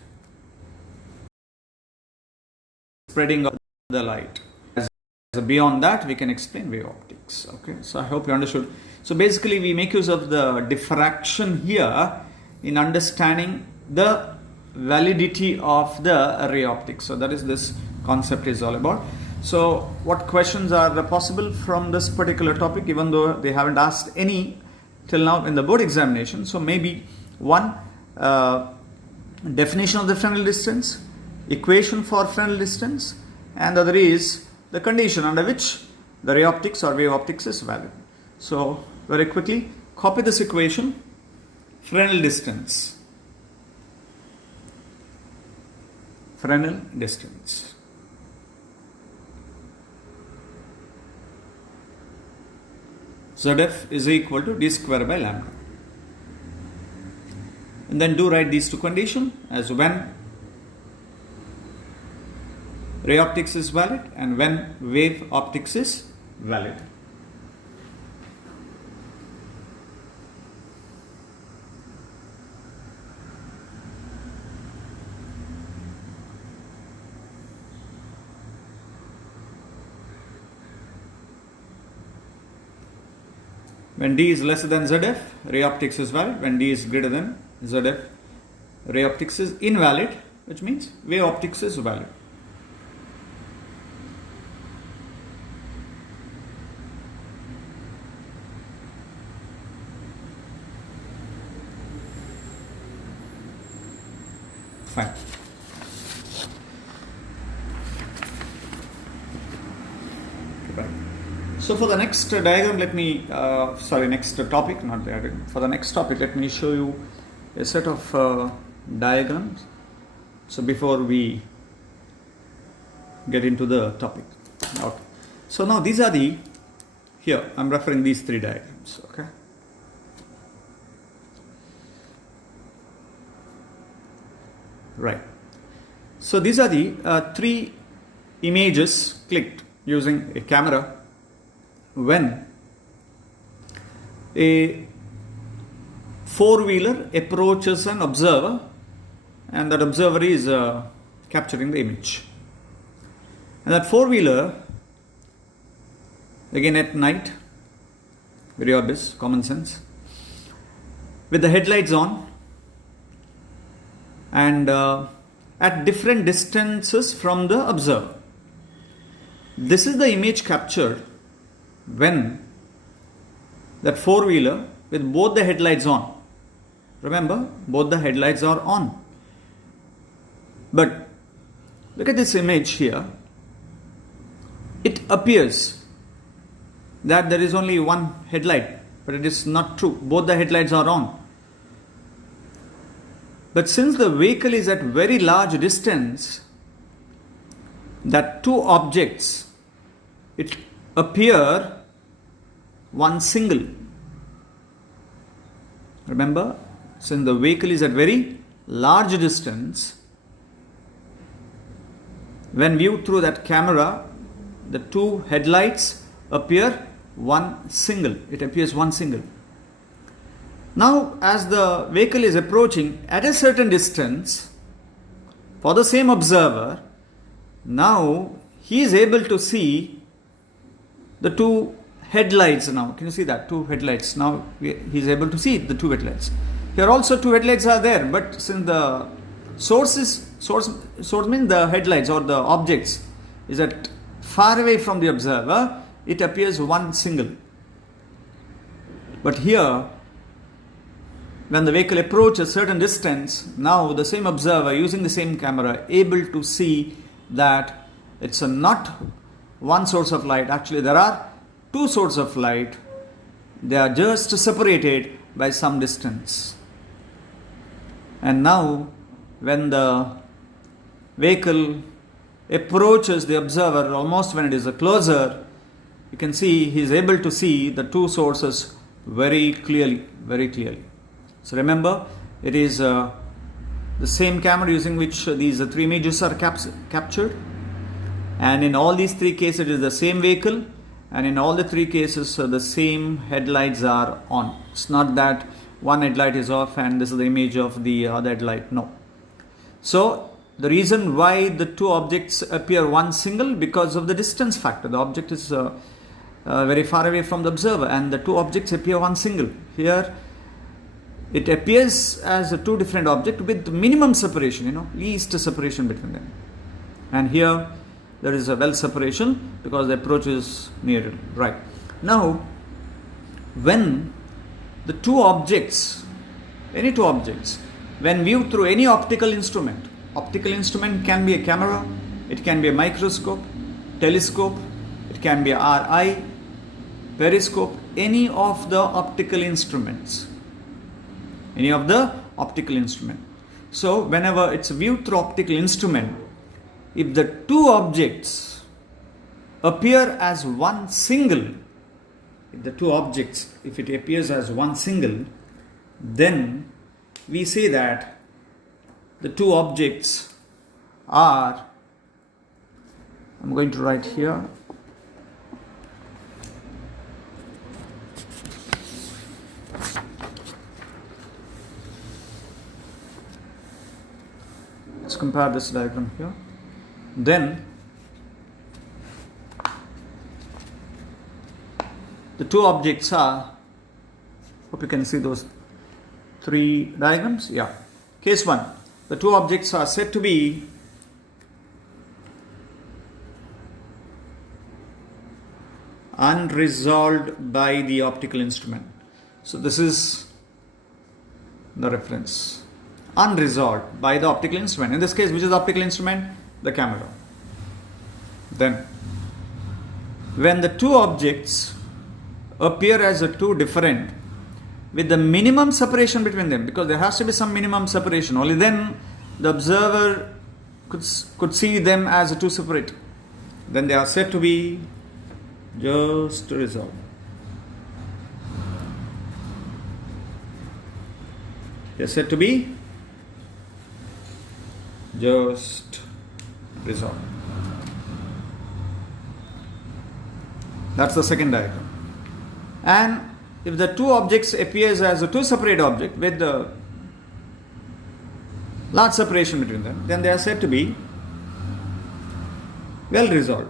spreading of the light. Beyond that, we can explain wave optics. Okay, so I hope you understood. So basically, we make use of the diffraction here in understanding the validity of the ray optics. So that is this concept is all about. So what questions are possible from this particular topic, even though they haven't asked any till now in the board examination? So maybe one, definition of the Fresnel distance, equation for Fresnel distance, and the other is the condition under which the ray optics or wave optics is valid. So very quickly, copy this equation. Fresnel distance. Fresnel distance. ZF is equal to d square by lambda. And then do write these two conditions as when ray optics is valid and when wave optics is valid. When D is lesser than ZF, ray optics is valid. When D is greater than ZF, ray optics is invalid, which means wave optics is valid. Fine. Right. So for the next diagram, next topic, not diagram. For the next topic, let me show you a set of diagrams. So before we get into the topic. Okay. So now these are here I'm referring these three diagrams. Okay. Right. So these are the three images clicked using a camera when a four-wheeler approaches an observer, and that observer is capturing the image. And that four-wheeler, again at night, very obvious, common sense, with the headlights on, and at different distances from the observer. This is the image captured when that four-wheeler with both the headlights on. Remember, both the headlights are on. But look at this image here. It appears that there is only one headlight, but it is not true. Both the headlights are on. But since the vehicle is at very large distance, that two objects, it appear one single. Remember, since the vehicle is at very large distance, when viewed through that camera, the two headlights appear one single. It appears one single. Now, as the vehicle is approaching at a certain distance, for the same observer, now he is able to see the two headlights now. Can you see that? Two headlights. Now he is able to see the two headlights. Here also two headlights are there, but since the source means the headlights or the objects is at far away from the observer, it appears one single. But here, when the vehicle approaches a certain distance, now the same observer using the same camera able to see that it's not one source of light. Actually, there are two sources of light. They are just separated by some distance. And now, when the vehicle approaches the observer, almost when it is closer, you can see he is able to see the two sources very clearly, very clearly. So remember, it is the same camera using which these three images are captured. And in all these three cases, it is the same vehicle. And in all the three cases, the same headlights are on. It's not that one headlight is off and this is the image of the other headlight. No. So the reason why the two objects appear one single, because of the distance factor. The object is very far away from the observer, and the two objects appear one single. Here it appears as two different objects with minimum separation, least separation between them. And here there is a well separation because the approach is near. Right. Now, when the two objects, any two objects, when viewed through any optical instrument can be a camera, it can be a microscope, telescope, it can be RI, periscope, any of the optical instruments. So whenever it's viewed through optical instrument, if the two objects appear as one single, if it appears as one single, then we say that the two objects are, I'm going to write here, let's compare this diagram here. Then the two objects are Hope you can see those three diagrams. Yeah. Case 1. The two objects are said to be unresolved by the optical instrument. So this is the reference. Unresolved by the optical instrument. In this case, which is the optical instrument? The camera. Then, when the two objects appear as a two different, with the minimum separation between them, because there has to be some minimum separation, only then the observer could see them as a two separate. Then they are said to be just resolved. They are said to be just resolved. That's the second diagram. And if the two objects appears as a two separate object with the large separation between them, then they are said to be well resolved.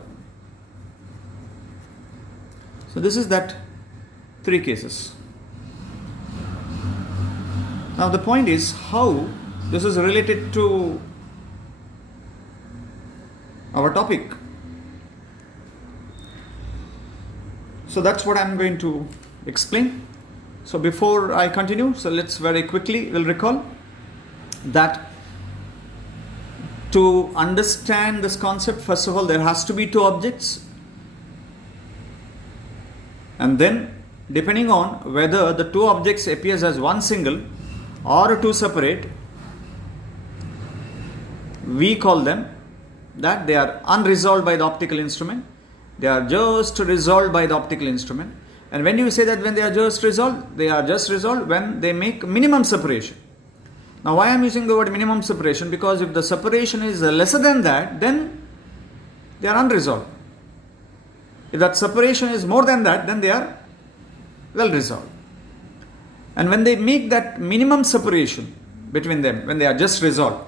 So this is that three cases. Now the point is how this is related to our topic. So that's what I'm going to explain. So before I continue, so let's very quickly we'll recall that to understand this concept, first of all, there has to be two objects, and then depending on whether the two objects appears as one single or two separate, we call them that they are unresolved by the optical instrument. They are just resolved by the optical instrument. And when you say that when they are just resolved, they are just resolved when they make minimum separation. Now why I am using the word minimum separation? Because if the separation is lesser than that, then they are unresolved. If that separation is more than that, then they are well resolved. And when they make that minimum separation between them, when they are just resolved,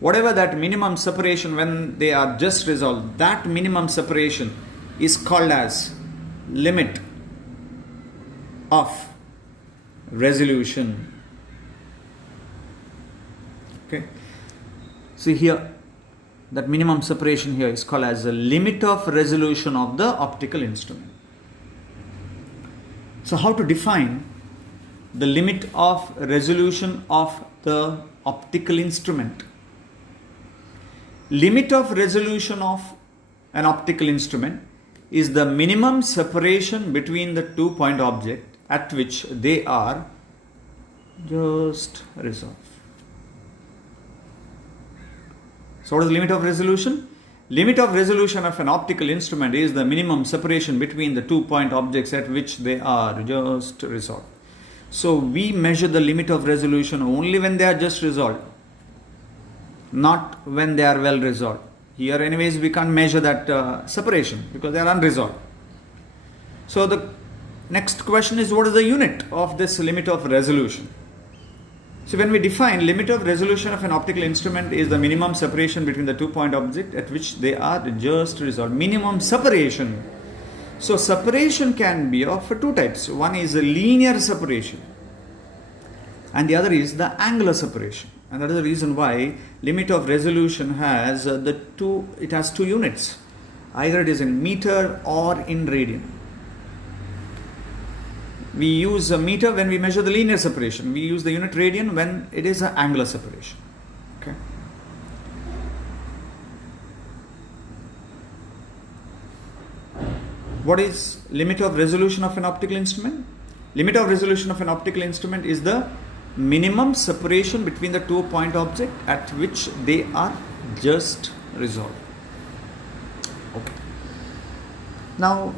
whatever that minimum separation when they are just resolved, that minimum separation is called as limit of resolution. Okay. See here, that minimum separation here is called as the limit of resolution of the optical instrument. So how to define the limit of resolution of the optical instrument? Limit of resolution of an optical instrument is the minimum separation between the two point object at which they are just resolved. So what is the limit of resolution? Limit of resolution of an optical instrument is the minimum separation between the two point objects at which they are just resolved. So we measure the limit of resolution only when they are just resolved, not when they are well resolved. Here anyways we can't measure that separation because they are unresolved. So the next question is, what is the unit of this limit of resolution? So when we define limit of resolution of an optical instrument is the minimum separation between the two point object at which they are just resolved. Minimum separation. So separation can be of two types. One is a linear separation and the other is the angular separation. And that is the reason why limit of resolution has two units. Either it is in meter or in radian. We use a meter when we measure the linear separation. We use the unit radian when it is an angular separation. Okay. What is limit of resolution of an optical instrument? Limit of resolution of an optical instrument is the minimum separation between the two point object at which they are just resolved. Okay. Now,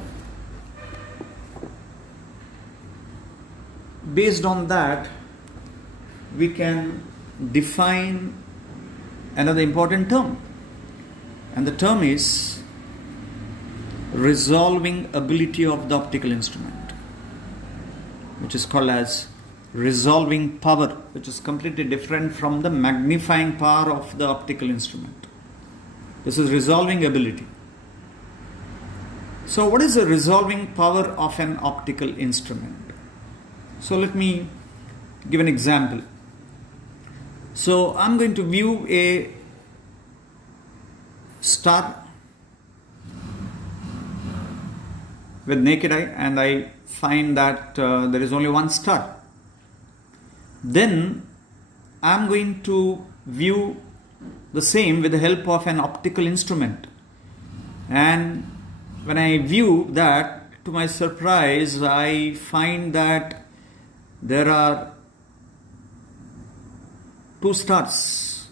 based on that, we can define another important term, and the term is resolving ability of the optical instrument, which is called as resolving power, which is completely different from the magnifying power of the optical instrument. This is resolving ability. So what is the resolving power of an optical instrument? So let me give an example. So I'm going to view a star with naked eye and I find that there is only one star. Then I'm going to view the same with the help of an optical instrument. And when I view that, to my surprise, I find that there are two stars.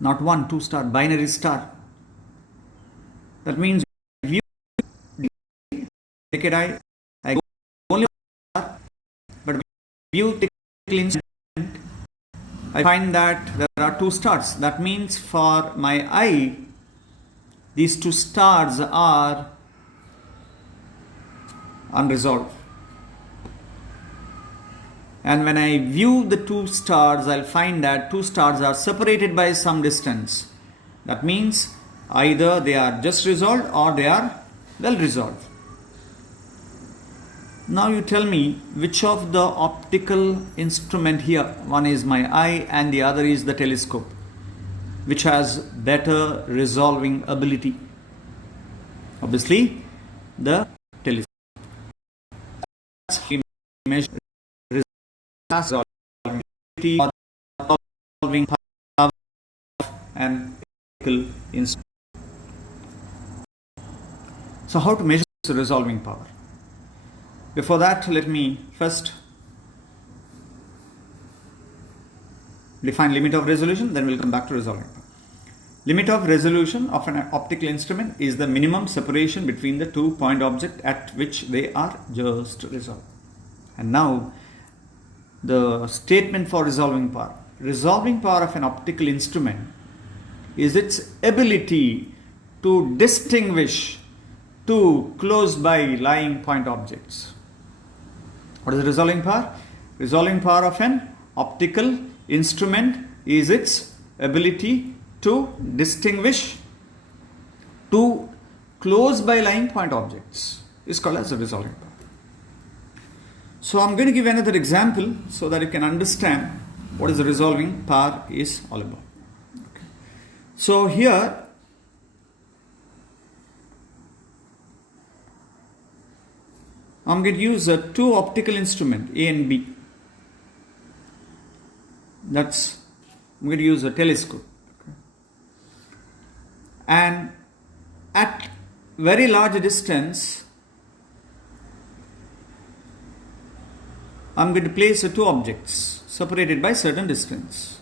Not one, two star, binary star. That means view naked eye, I go only one star, but view optical instrument, I find that there are two stars. That means for my eye, these two stars are unresolved. And when I view the two stars, I'll find that two stars are separated by some distance. That means either they are just resolved or they are well resolved. Now you tell me which of the optical instrument here, one is my eye and the other is the telescope, which has better resolving ability? Obviously, the telescope. That's how we measure resolving ability or resolving power of an optical instrument. So how to measure the resolving power? Before that, let me first define limit of resolution, then we'll come back to resolving power. Limit of resolution of an optical instrument is the minimum separation between the two point objects at which they are just resolved. And now the statement for resolving power. Resolving power of an optical instrument is its ability to distinguish two close by lying point objects. What is the resolving power? Resolving power of an optical instrument is its ability to distinguish two close by lying point objects. Is called as the resolving power. So I'm going to give another example so that you can understand what is the resolving power is all about. Okay. So here I'm going to use two optical instruments, A and B. I'm going to use a telescope. Okay. And at very large distance, I'm going to place two objects separated by certain distance.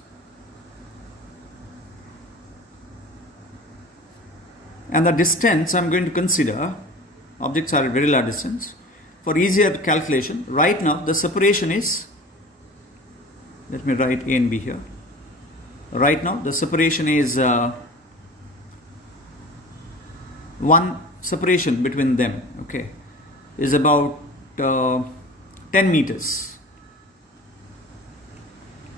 And the distance I'm going to consider, objects are at very large distance. For easier calculation, right now the separation is, let me write A and B here. Right now the separation is one separation between them, okay, is about 10 meters.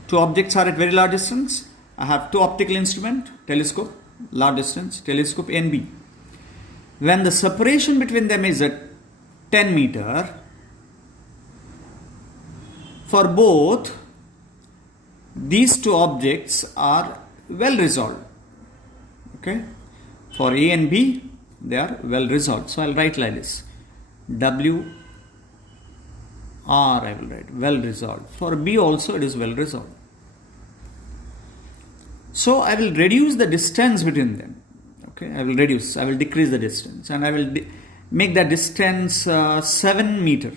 Two objects are at very large distance. I have two optical instruments, telescope, large distance, telescope A and B. When the separation between them is at 10 meter, for both these two objects are well resolved. Okay, for A and B they are well resolved. So I'll write like this: W R, I will write well resolved. For B also it is well resolved. So I will reduce the distance between them. Okay, I will decrease the distance, and I will make that distance 7 meter.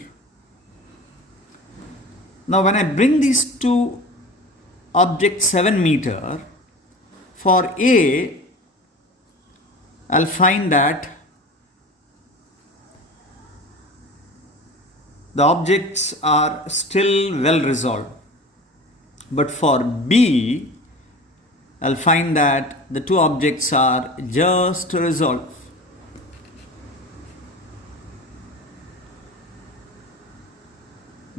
Now when I bring these two objects 7 meter, for A, I'll find that the objects are still well resolved. But for B, I'll find that the two objects are just resolved.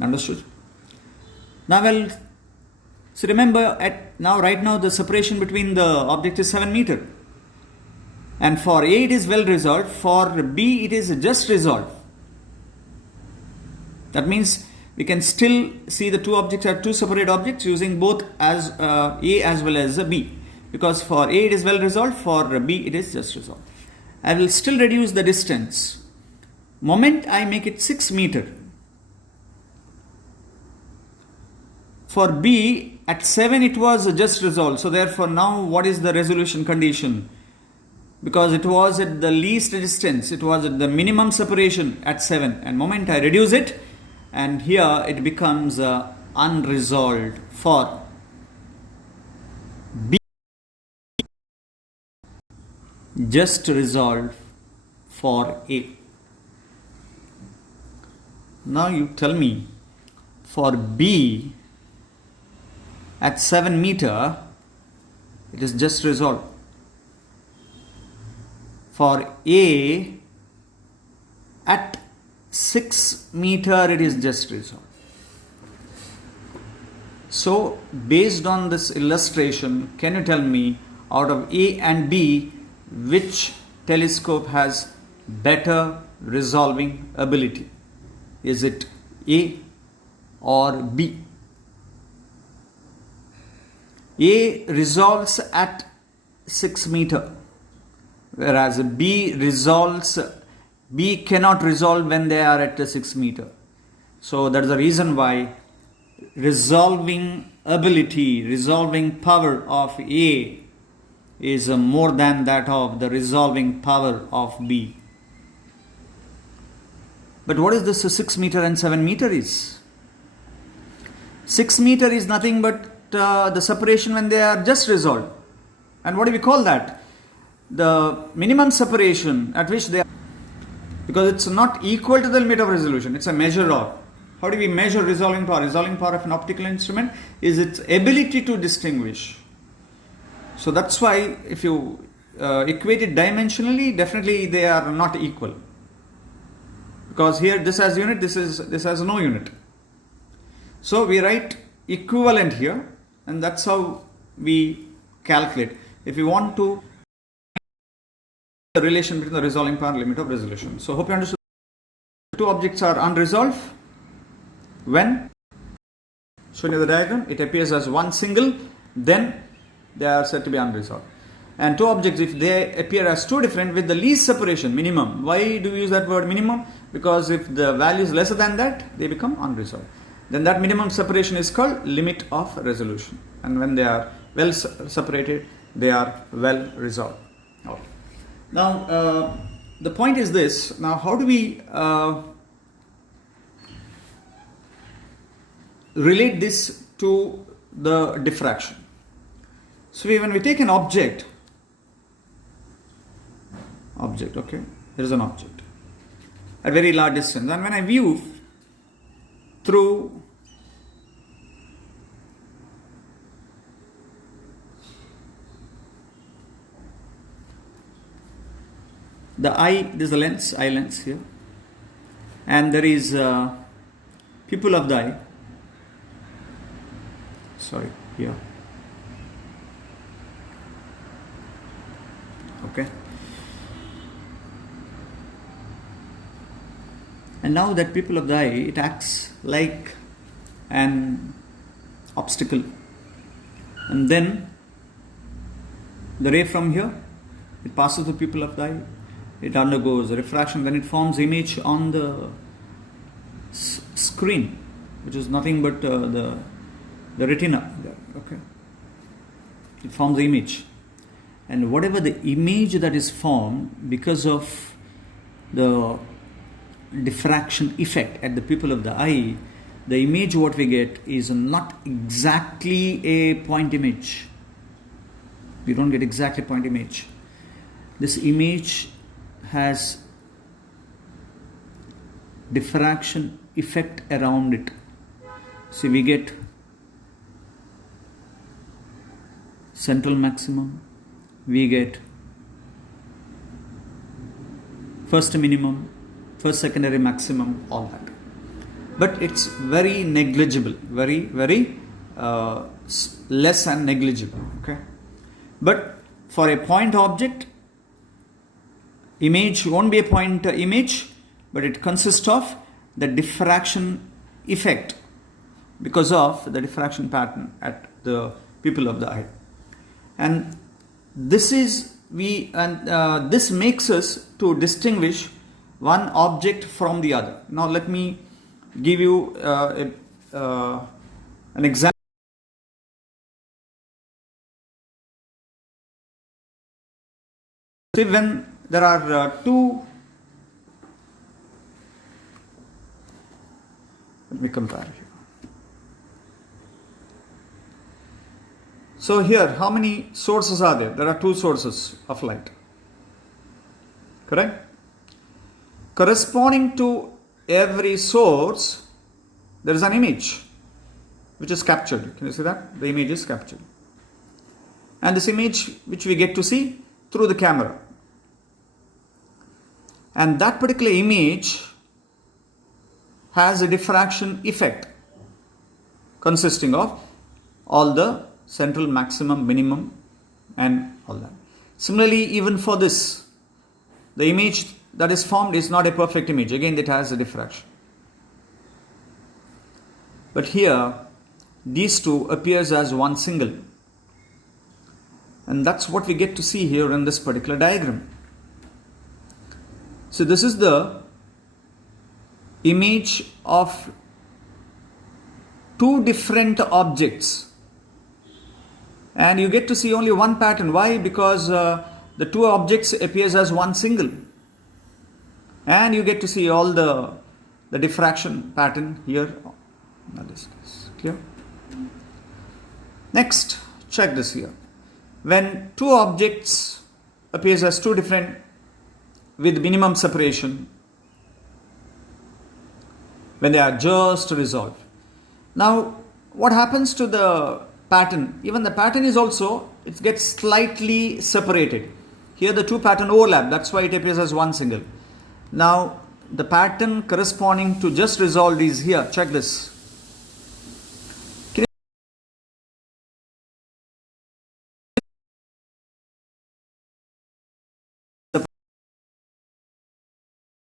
Understood? Now, remember right now the separation between the object is 7 meter. And for A it is well resolved, for B it is just resolved. That means we can still see the two objects are two separate objects using both as A as well as B. Because for A it is well resolved, for B it is just resolved. I will still reduce the distance. Moment I make it 6 meter. For B at 7 it was just resolved. So therefore now what is the resolution condition? Because it was at the least distance, it was at the minimum separation at 7, and moment I reduce it, and here it becomes unresolved for B, just resolved for A. Now you tell me, for B at 7 meter it is just resolved. For A at 6 meter it is just resolved. So based on this illustration, can you tell me out of A and B which telescope has better resolving ability? Is it A or B? A resolves at 6 meter, whereas B cannot resolve when they are at 6 meter. So that is the reason why resolving ability, resolving power of A is more than that of the resolving power of B. But what is this 6 meter and 7 meter is? 6 meter is nothing but the separation when they are just resolved. And what do we call that? The minimum separation at which they are, because it's not equal to the limit of resolution, it's a measure of. How do we measure resolving power? Resolving power of an optical instrument is its ability to distinguish. So that's why if you equate it dimensionally, definitely they are not equal. Because here this has unit, this has no unit. So we write equivalent here, and that's how we calculate. If you want to the relation between the resolving power and limit of resolution. So hope you understood. Two objects are unresolved when shown in the diagram it appears as one single, then they are said to be unresolved. And two objects, if they appear as two different with the least separation, minimum. Why do we use that word minimum? Because if the value is lesser than that, they become unresolved. Then that minimum separation is called limit of resolution. And when they are well separated, they are well resolved. Okay. Now, the point is this. Now, how do we relate this to the diffraction? So, when we take an object, okay, here is an object at very large distance, and when I view through the eye, this is the lens, eye lens here, and there is pupil of the eye, here, okay, and now that pupil of the eye, it acts like an obstacle, and then the ray from here, it passes the pupil of the eye, it undergoes refraction, then it forms image on the screen, which is nothing but the retina there, okay. It forms the image, and whatever the image that is formed because of the diffraction effect at the pupil of the eye, the image what we get is not exactly a point image. We don't get exactly point image. This image has diffraction effect around it. So we get central maximum, we get first minimum, first secondary maximum, all that. But it's very negligible, very less and negligible, okay. But for a point object, image won't be a point image, but it consists of the diffraction effect because of the diffraction pattern at the pupil of the eye. And this makes us to distinguish one object from the other. Now let me give you an example. See, when there are let me compare here. So here, how many sources are there? There are two sources of light. Correct? Corresponding to every source, there is an image which is captured. Can you see that? The image is captured. And this image which we get to see through the camera. And that particular image has a diffraction effect consisting of all the central, maximum, minimum and all that. Similarly, even for this, the image that is formed is not a perfect image. Again, it has a diffraction. But here, these two appears as one single. And that's what we get to see here in this particular diagram. So this is the image of two different objects. And you get to see only one pattern. Why? Because the two objects appears as one single. And you get to see all the diffraction pattern here. Now this is clear. Next, check this here. When two objects appears as two different with minimum separation, when they are just resolved. Now, what happens to the pattern? Even the pattern is also, it gets slightly separated. Here the two pattern overlap, that's why it appears as one single. Now, the pattern corresponding to just resolved is here. Check this.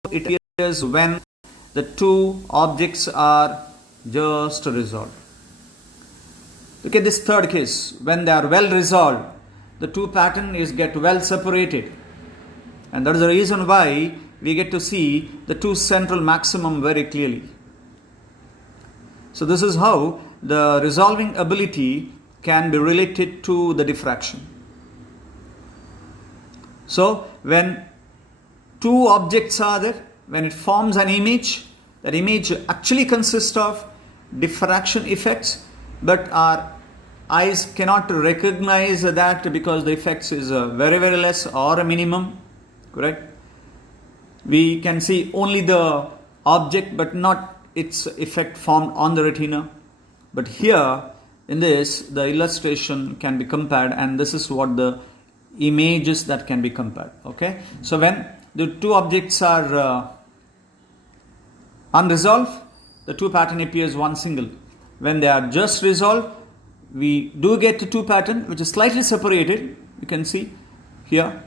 It appears when the two objects are just resolved. Look at this third case. When they are well resolved, the two patterns get well separated. And that is the reason why we get to see the two central maximum very clearly. So this is how the resolving ability can be related to the diffraction. So when two objects are there, when it forms an image, that image actually consists of diffraction effects, but our eyes cannot recognize that because the effects is very, very less or a minimum. Correct? We can see only the object but not its effect formed on the retina. But here in this, the illustration can be compared, and this is what the images that can be compared. Okay? So when the two objects are unresolved, the two pattern appears one single. When they are just resolved, we do get the two pattern which is slightly separated. You can see here.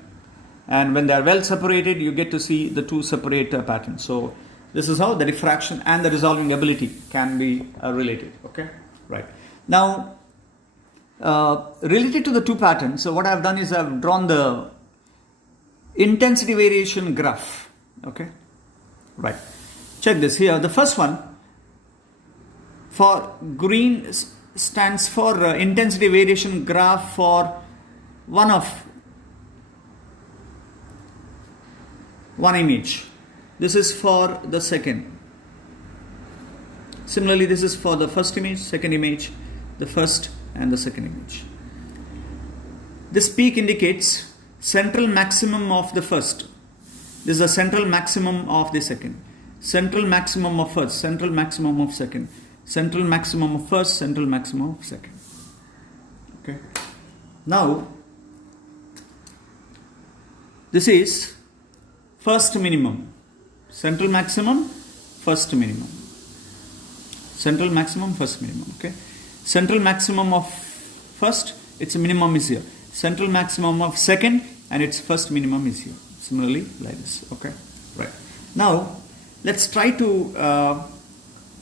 And when they are well separated, you get to see the two separate patterns. So this is how the diffraction and the resolving ability can be related. Okay, right. Now, related to the two patterns, so what I have done is I have drawn the intensity variation graph. Okay, right. Check this here. The first one for green stands for intensity variation graph for one image. This is for the second. Similarly, this is for the first image, second image, the first and the second image. This peak indicates central maximum of the first. This is the central maximum of the second. Central maximum of first, central maximum of second, central maximum of first, central maximum of second. Okay. Now, this is first minimum, central maximum, first minimum, central maximum, first minimum. Okay. Central maximum of first, its minimum is here. Central maximum of second, and its first minimum is here. Similarly, like this. Okay, right. Now, let's try to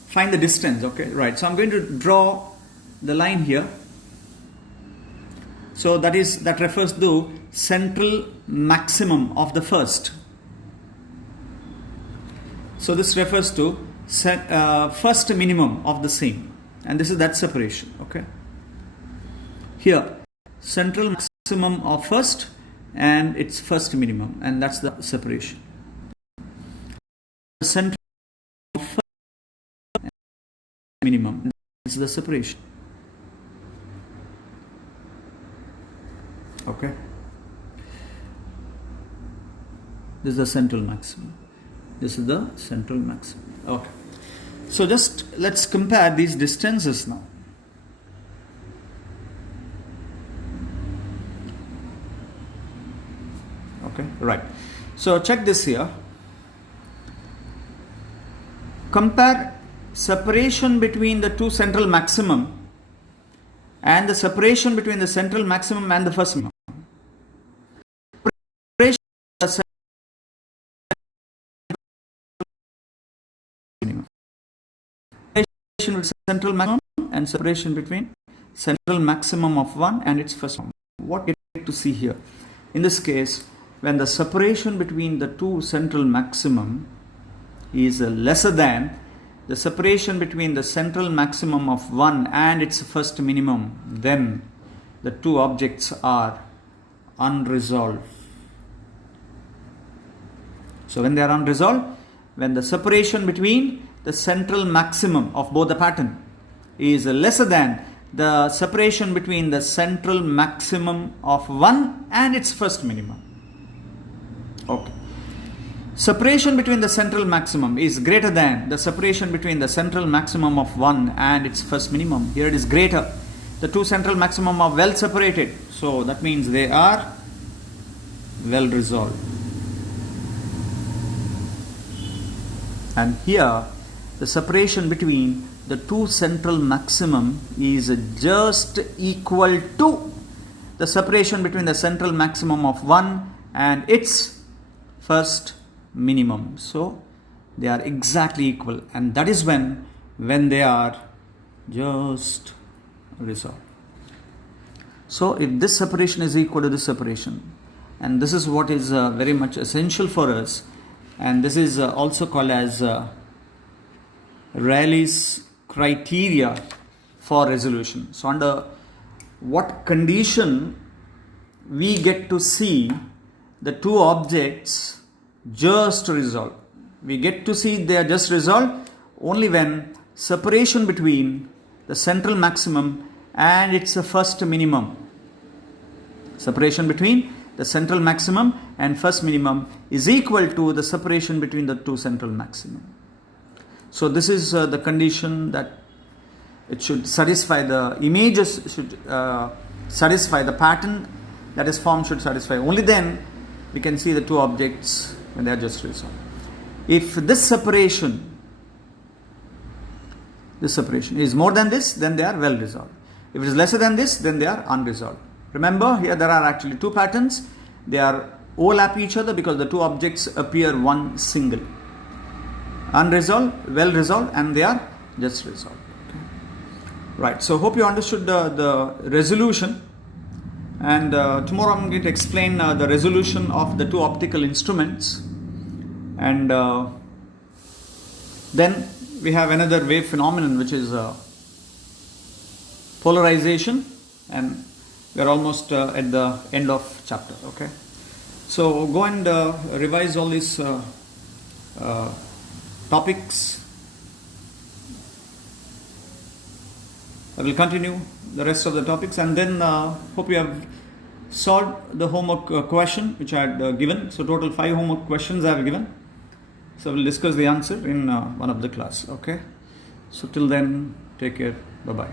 find the distance. Okay, right. So I'm going to draw the line here. So that refers to central maximum of the first. So this refers to first minimum of the same, and this is that separation. Okay. Here, central maximum of first and its first minimum, and that's the separation. Central of first and minimum, this is the separation. Okay. This is the central maximum. This is the central maximum. Okay. So just let's compare these distances now. Okay, right. So check this here. Compare separation between the two central maximum and the separation between the central maximum and the first minimum. Separation with central maximum and separation between central maximum of one and its first minimum. What we get to see here? In this case, when the separation between the two central maximum is lesser than the separation between the central maximum of 1 and its first minimum, then the two objects are unresolved. So when they are unresolved, when the separation between the central maximum of both the pattern is lesser than the separation between the central maximum of 1 and its first minimum. Okay. Separation between the central maximum is greater than the separation between the central maximum of 1 and its first minimum. Here it is greater. The two central maximum are well separated. So that means they are well resolved. And here the separation between the two central maximum is just equal to the separation between the central maximum of 1 and its first minimum. So they are exactly equal, and that is when they are just resolved. So if this separation is equal to this separation, and this is what is very much essential for us, and this is also called as Rayleigh's criteria for resolution. So under what condition we get to see the two objects just resolved? We get to see they are just resolved only when separation between the central maximum and its first minimum, separation between the central maximum and first minimum is equal to the separation between the two central maximum. So this is the condition that it should satisfy, the images should satisfy, the pattern that is formed should satisfy. Only then we can see the two objects when they are just resolved. If this separation is more than this, then they are well resolved. If it is lesser than this, then they are unresolved. Remember, here there are actually two patterns. They are overlap each other because the two objects appear one single. Unresolved, well resolved, and they are just resolved. Okay. Right. So hope you understood the resolution. And tomorrow I'm going to explain the resolution of the two optical instruments. And then we have another wave phenomenon, which is polarization, and we are almost at the end of chapter. Okay, so go and revise all these topics. I will continue the rest of the topics, and then hope you have solved the homework question which I had given. So total 5 homework questions I have given. So we'll discuss the answer in one of the class. Okay. So till then, take care. Bye bye.